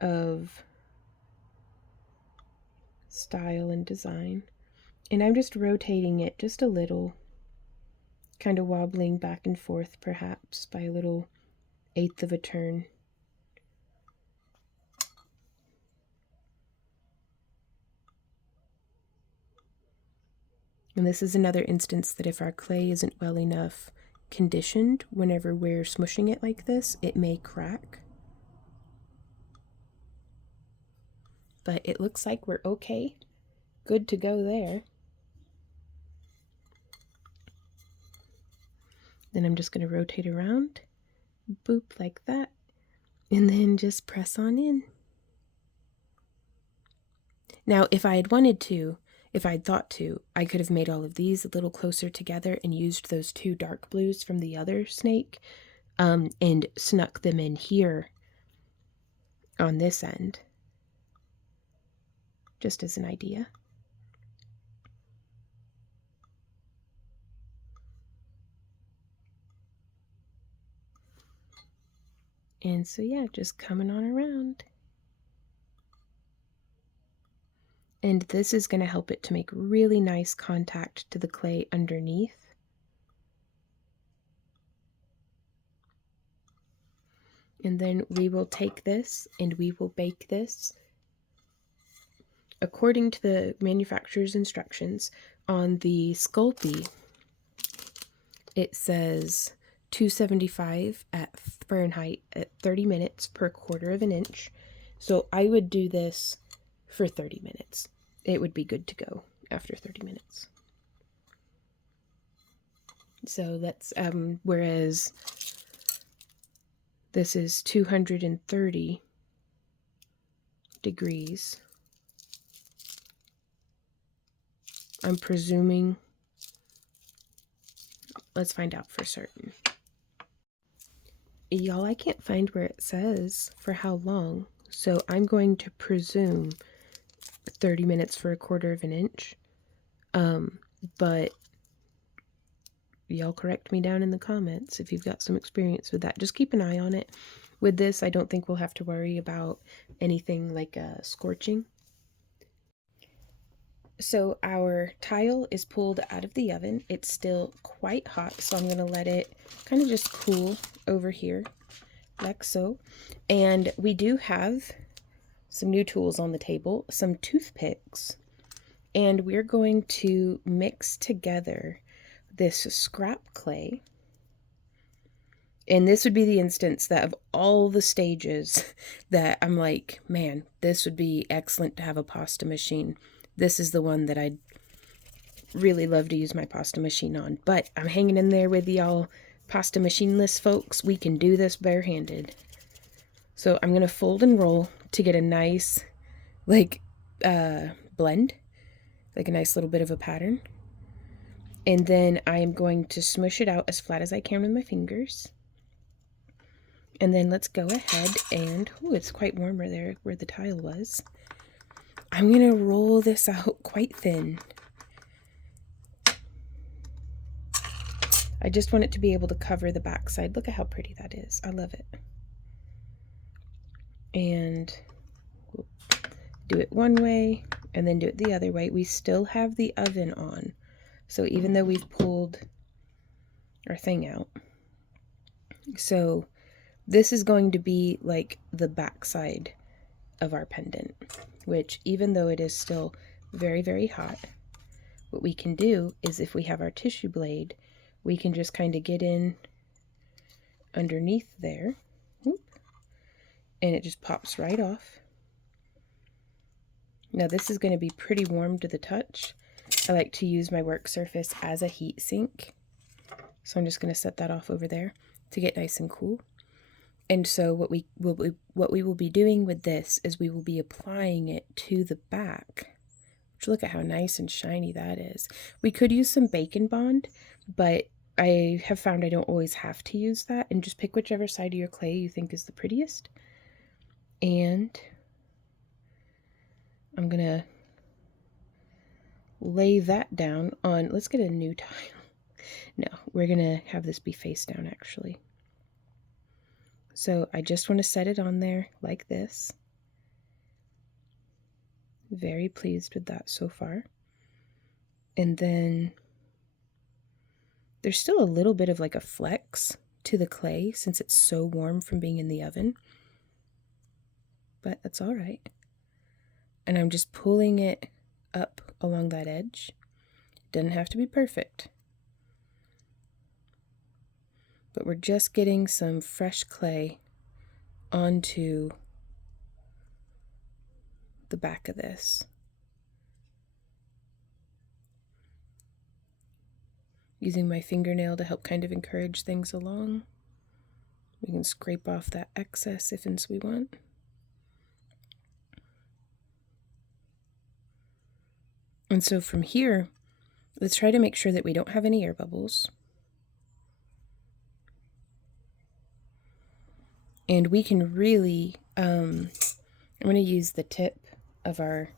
of style and design. And I'm just rotating it just a little, kind of wobbling back and forth perhaps by a little 1/8 of a turn. And this is another instance that if our clay isn't well enough conditioned, whenever we're smushing it like this, it may crack. But it looks like we're okay. Good to go there. Then I'm just going to rotate around, boop, like that, and then just press on in. Now, if I had wanted to, if I'd thought to, I could have made all of these a little closer together and used those 2 dark blues from the other snake and snuck them in here on this end, just as an idea. And so yeah, just coming on around. And this is going to help it to make really nice contact to the clay underneath. And then we will take this and we will bake this according to the manufacturer's instructions. On the Sculpting, it says 275 at Fahrenheit at 30 minutes per 1/4 of an inch. So I would do this for 30 minutes. It would be good to go after 30 minutes. So that's, whereas this is 230 degrees. I'm presuming. Let's find out for certain. Y'all, I can't find where it says for how long, so I'm going to presume 30 minutes for a 1/4 of an inch. But y'all correct me down in the comments if you've got some experience with that. Just keep an eye on it. With this, I don't think we'll have to worry about anything like scorching. So our tile is pulled out of the oven. It's still quite hot, so I'm going to let it kind of just cool over here, like so. And we do have some new tools on the table, some toothpicks, and we're going to mix together this scrap clay. And this would be the instance that of all the stages that I'm like, man, this would be excellent to have a pasta machine. This is the one that I'd really love to use my pasta machine on. But I'm hanging in there with y'all pasta machineless folks. We can do this barehanded. So I'm going to fold and roll to get a nice, like, blend. Like a nice little bit of a pattern. And then I am going to smush it out as flat as I can with my fingers. And then let's go ahead and, oh, it's quite warmer there where the tile was. I'm going to roll this out quite thin. I just want it to be able to cover the back side. Look at how pretty that is. I love it. And we'll do it one way and then do it the other way. We still have the oven on. So even though we've pulled our thing out. So this is going to be like the back side of our pendant, which even though it is still very, very hot, what we can do is if we have our tissue blade, we can just kind of get in underneath there, whoop, and it just pops right off. Now this is going to be pretty warm to the touch. I like to use my work surface as a heat sink, so I'm just going to set that off over there to get nice and cool. And so what we will be doing with this is we will be applying it to the back. Which, look at how nice and shiny that is. We could use some Bacon Bond, but I have found I don't always have to use that, and just pick whichever side of your clay you think is the prettiest. And I'm gonna lay that down on, let's get a new tile. No, we're gonna have this be face down actually. So I just want to set it on there like this. Very pleased with that so far. And then there's still a little bit of like a flex to the clay since it's so warm from being in the oven. But that's all right. And I'm just pulling it up along that edge. It doesn't have to be perfect. But we're just getting some fresh clay onto the back of this. Using my fingernail to help kind of encourage things along. We can scrape off that excess if and so we want. And so from here, let's try to make sure that we don't have any air bubbles. And we can really, I'm going to use the tip of our,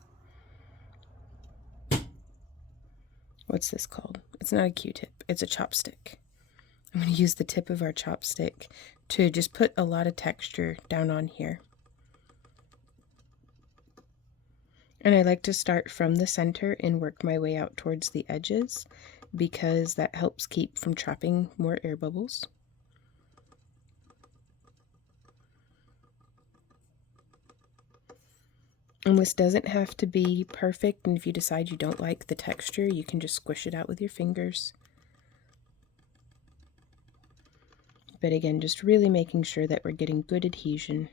what's this called? It's not a Q-tip, it's a chopstick. I'm going to use the tip of our chopstick to just put a lot of texture down on here. And I like to start from the center and work my way out towards the edges because that helps keep from trapping more air bubbles. And this doesn't have to be perfect, and if you decide you don't like the texture, you can just squish it out with your fingers. But again, just really making sure that we're getting good adhesion.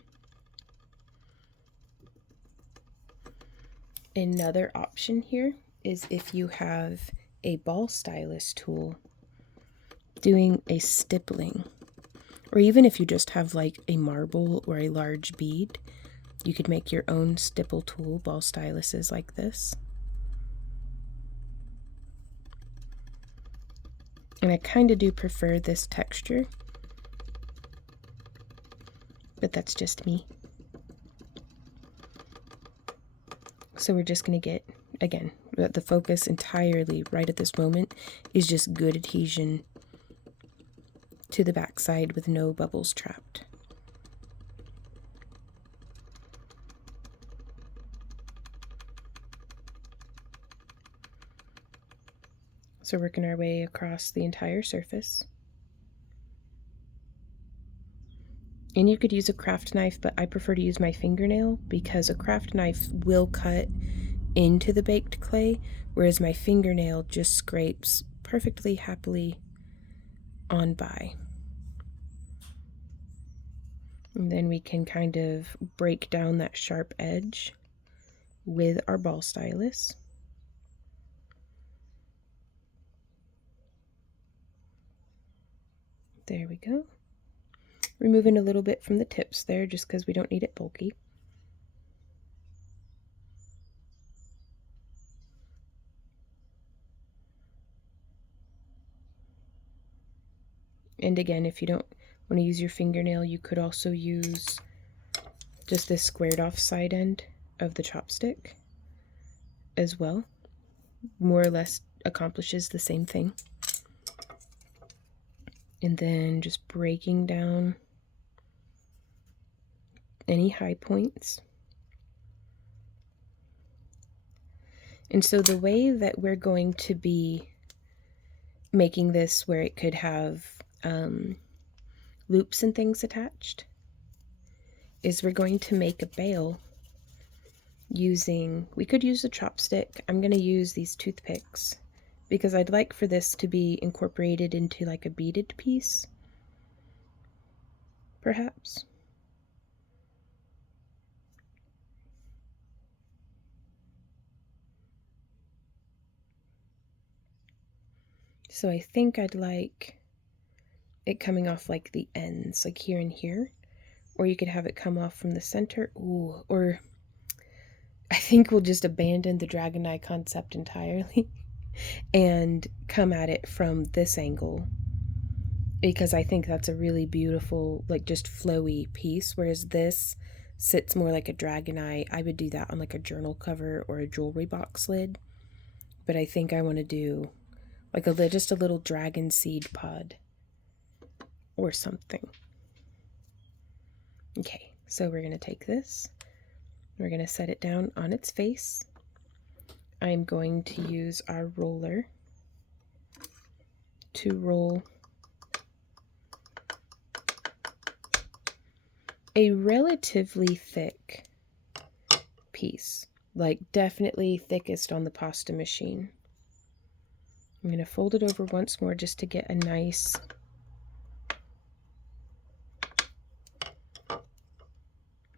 Another option here is if you have a ball stylus tool, doing a stippling, or even if you just have like a marble or a large bead, you could make your own stipple tool, ball styluses like this. And I kind of do prefer this texture, but that's just me. So we're just going to get, again, the focus entirely right at this moment is just good adhesion to the backside with no bubbles trapped. So working our way across the entire surface. And you could use a craft knife, but I prefer to use my fingernail because a craft knife will cut into the baked clay, whereas my fingernail just scrapes perfectly happily on by. And then we can kind of break down that sharp edge with our ball stylus. There we go. Removing a little bit from the tips there just because we don't need it bulky. And again, if you don't want to use your fingernail, you could also use just this squared off side end of the chopstick as well. More or less accomplishes the same thing. And then just breaking down any high points. And so the way that we're going to be making this where it could have loops and things attached is we're going to make a bail using, we could use a chopstick. I'm going to use these toothpicks because I'd like for this to be incorporated into like a beaded piece, perhaps. So I think I'd like it coming off like the ends, like here and here, or you could have it come off from the center. Ooh, or I think we'll just abandon the dragon eye concept entirely and come at it from this angle, because I think that's a really beautiful, like just flowy piece, whereas this sits more like a dragon eye. I would do that on like a journal cover or a jewelry box lid, but I think I want to do like just a little dragon seed pod or something. Okay, so we're going to take this, we're going to set it down on its face. I'm going to use our roller to roll a relatively thick piece, like definitely thickest on the pasta machine. I'm going to fold it over once more just to get a nice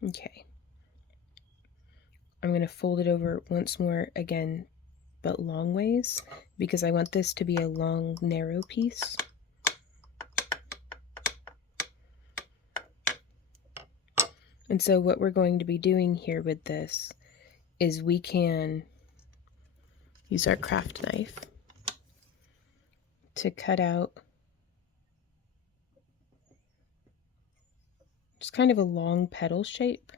okay. I'm going to fold it over once more again, but long ways, because I want this to be a long, narrow piece. And so what we're going to be doing here with this is we can use our craft knife to cut out just kind of a long petal shape.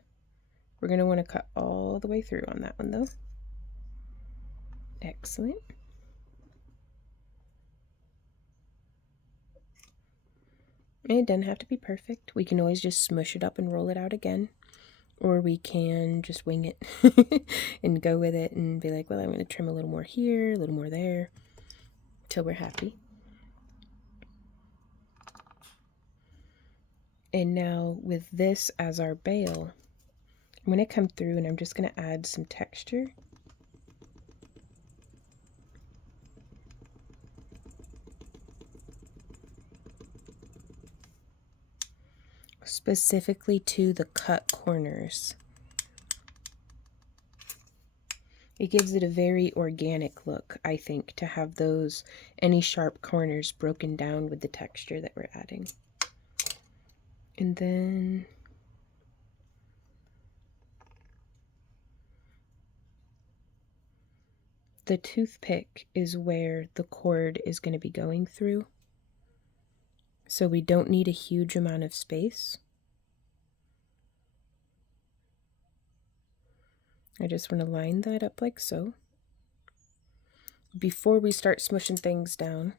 We're going to want to cut all the way through on that one though. Excellent. And it doesn't have to be perfect. We can always just smush it up and roll it out again. Or we can just wing it and go with it and be like, well, I'm going to trim a little more here, a little more there, till we're happy. And now with this as our bail, I'm going to come through and I'm just going to add some texture. Specifically to the cut corners. It gives it a very organic look, I think, to have those, any sharp corners broken down with the texture that we're adding. And then the toothpick is where the cord is going to be going through. So we don't need a huge amount of space. I just want to line that up like so. Before we start smushing things down,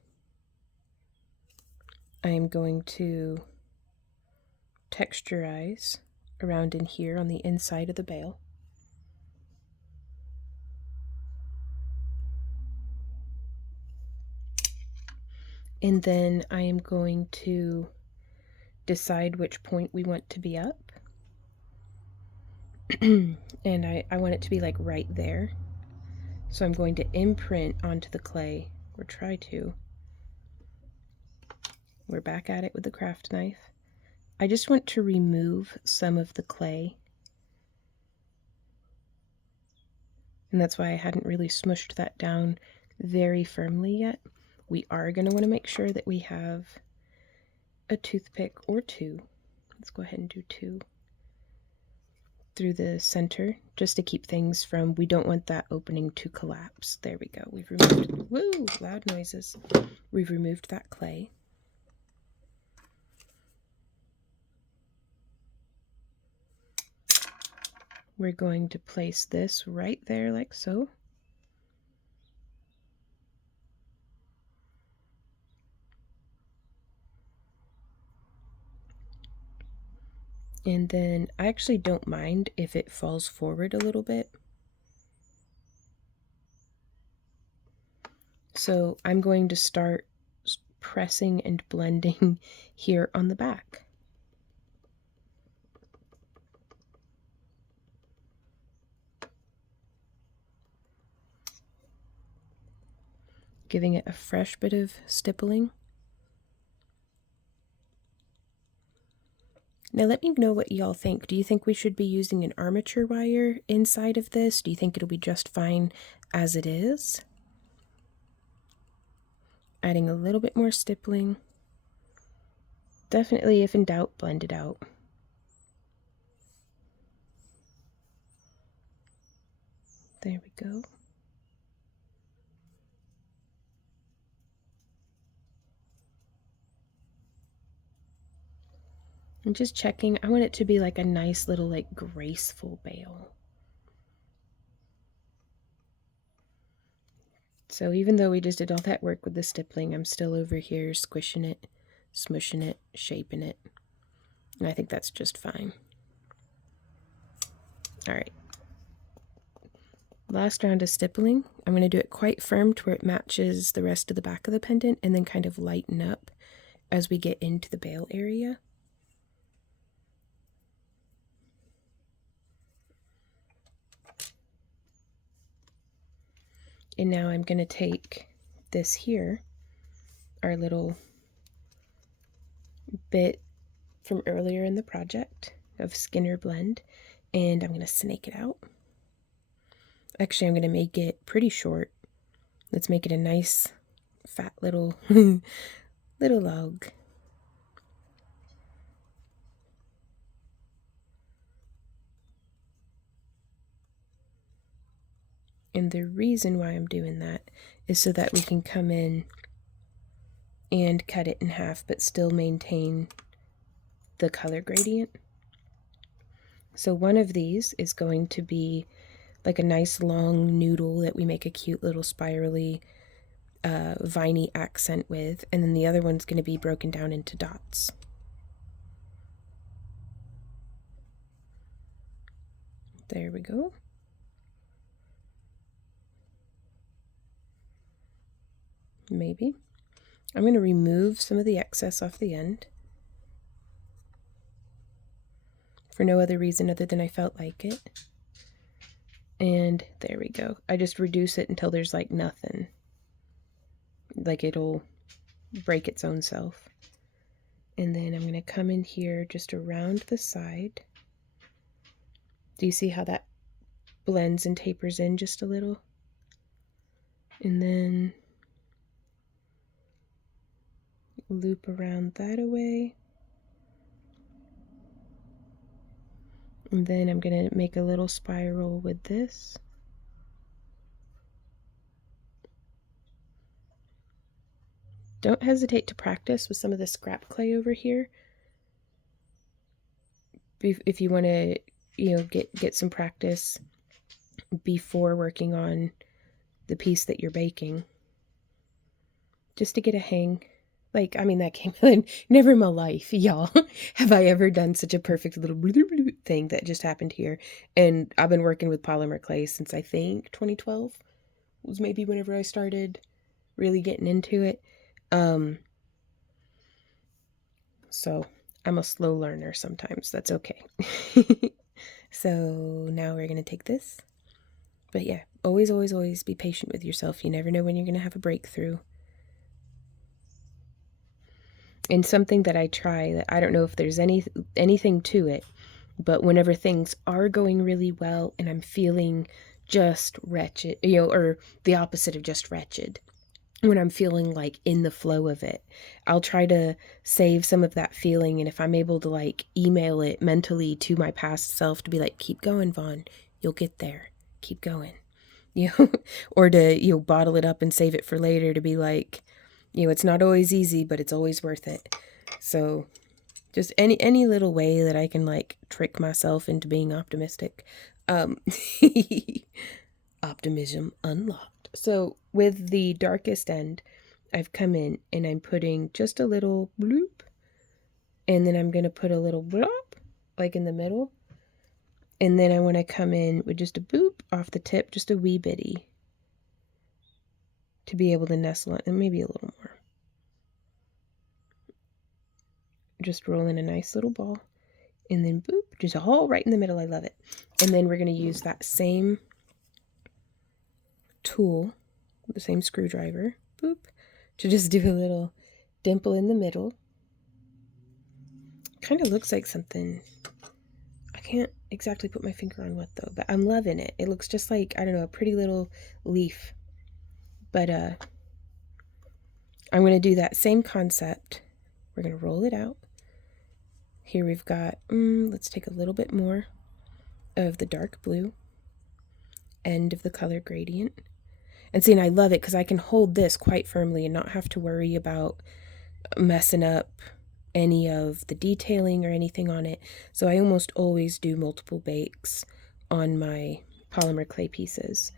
I'm going to texturize around in here on the inside of the bail. And then I am going to decide which point we want to be up. And I want it to be like right there. So I'm going to imprint onto the clay, or try to. We're back at it with the craft knife. I just want to remove some of the clay. And that's why I hadn't really smushed that down very firmly yet. We are going to want to make sure that we have a toothpick or two. Let's go ahead and do two through the center, just to keep things from, we don't want that opening to collapse. There we go. We've removed, woo, loud noises. We've removed that clay. We're going to place this right there like so. And then I actually don't mind if it falls forward a little bit. So I'm going to start pressing and blending here on the back. Giving it a fresh bit of stippling. Now let me know what y'all think. Do you think we should be using an armature wire inside of this? Do you think it'll be just fine as it is? Adding a little bit more stippling. Definitely, if in doubt, blend it out. There we go. I'm just checking. I want it to be like a nice little, like, graceful bail. So even though we just did all that work with the stippling, I'm still over here squishing it, smushing it, shaping it. And I think that's just fine. All right. Last round of stippling. I'm going to do it quite firm to where it matches the rest of the back of the pendant, and then kind of lighten up as we get into the bail area. And now I'm going to take this here, our little bit from earlier in the project of Skinner blend, and I'm going to snake it out. Actually, I'm going to make it pretty short. Let's make it a nice, fat little, little log. And the reason why I'm doing that is so that we can come in and cut it in half, but still maintain the color gradient. So one of these is going to be like a nice long noodle that we make a cute little spirally viney accent with, and then the other one's going to be broken down into dots. There we go. Maybe. I'm going to remove some of the excess off the end for no other reason other than I felt like it. And there we go. I just reduce it until there's like nothing. Like it'll break its own self. And then I'm going to come in here just around the side. Do you see how that blends and tapers in just a little? And then loop around that away. And then I'm going to make a little spiral with this. Don't hesitate to practice with some of the scrap clay over here. If you want to, get some practice before working on the piece that you're baking. Just to get a hang. Like, I mean, that came never in my life, y'all, have I ever done such a perfect little thing that just happened here. And I've been working with polymer clay since I think 2012 was maybe whenever I started really getting into it. So I'm a slow learner sometimes. That's okay. So now we're going to take this. But yeah, always, always, always be patient with yourself. You never know when you're going to have a breakthrough. And something that I try, that I don't know if there's anything to it, but whenever things are going really well and I'm feeling just wretched, or the opposite of just wretched, when I'm feeling like in the flow of it, I'll try to save some of that feeling. And if I'm able to like email it mentally to my past self to be like, keep going, Vaughn, you'll get there. Keep going. Or to, bottle it up and save it for later to be like, it's not always easy, but it's always worth it. So just any little way that I can like trick myself into being optimistic. Optimism unlocked. So with the darkest end, I've come in and I'm putting just a little bloop, and then I'm going to put a little blop like in the middle. And then I want to come in with just a boop off the tip, just a wee bitty, to be able to nestle it, and maybe a little more. Just roll in a nice little ball, and then boop, just a hole right in the middle. I love it. And then we're going to use that same tool, the same screwdriver, boop, to just do a little dimple in the middle. Kind of looks like something. I can't exactly put my finger on what though, but I'm loving it. It looks just like, I don't know, a pretty little leaf. But I'm going to do that same concept. We're going to roll it out. Here we've got, let's take a little bit more of the dark blue end of the color gradient. And see, and I love it because I can hold this quite firmly and not have to worry about messing up any of the detailing or anything on it. So I almost always do multiple bakes on my polymer clay pieces.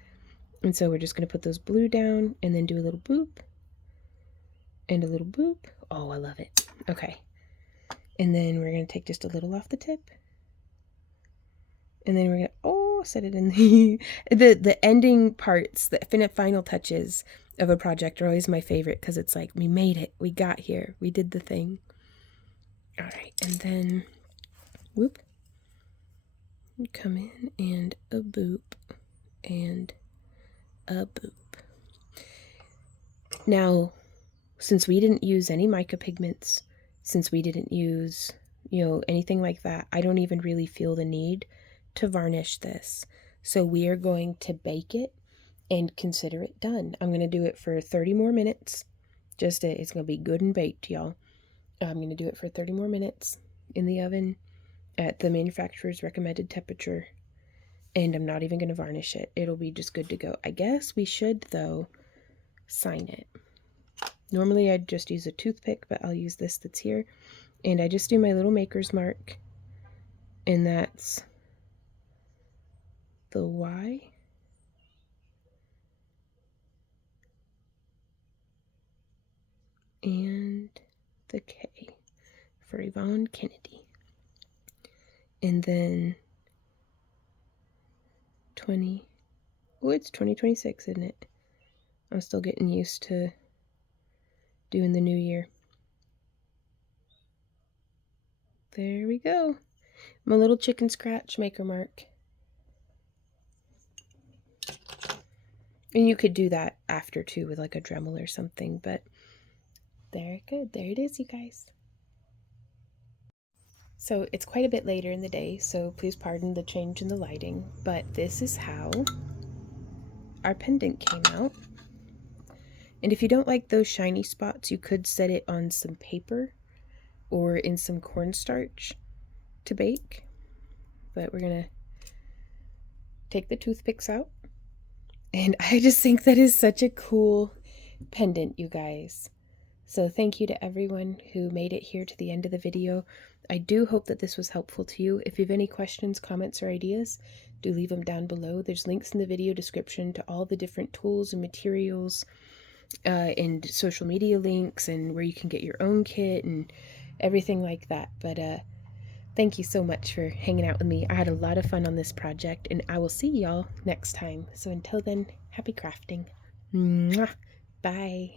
And so we're just going to put those blue down and then do a little boop and a little boop. Oh, I love it. Okay. And then we're going to take just a little off the tip. And then we're going to, set it in the ending parts, the final touches of a project are always my favorite because it's like, we made it. We got here. We did the thing. All right. And then, whoop. Come in and a boop and a boop. Now, since we didn't use any mica pigments, since we didn't use, anything like that, I don't even really feel the need to varnish this. So we are going to bake it and consider it done. I'm going to do it for 30 more minutes. It's going to be good and baked, y'all. I'm going to do it for 30 more minutes in the oven at the manufacturer's recommended temperature. And I'm not even going to varnish it. It'll be just good to go. I guess we should, though, sign it. Normally I'd just use a toothpick, but I'll use this that's here. And I just do my little maker's mark. And that's the Y. And the K for Yvonne Kennedy. And then it's 2026, isn't it? I'm still getting used to doing the new year. There we go. My little chicken scratch maker mark. And you could do that after too with like a Dremel or something, but there it is, you guys. So it's quite a bit later in the day, so please pardon the change in the lighting, but this is how our pendant came out. And if you don't like those shiny spots, you could set it on some paper or in some cornstarch to bake. But we're gonna take the toothpicks out. And I just think that is such a cool pendant, you guys. So thank you to everyone who made it here to the end of the video. I do hope that this was helpful to you. If you have any questions, comments, or ideas, do leave them down below. There's links in the video description to all the different tools and materials and social media links and where you can get your own kit and everything like that. But thank you so much for hanging out with me. I had a lot of fun on this project, and I will see y'all next time. So until then, happy crafting. Mwah. Bye.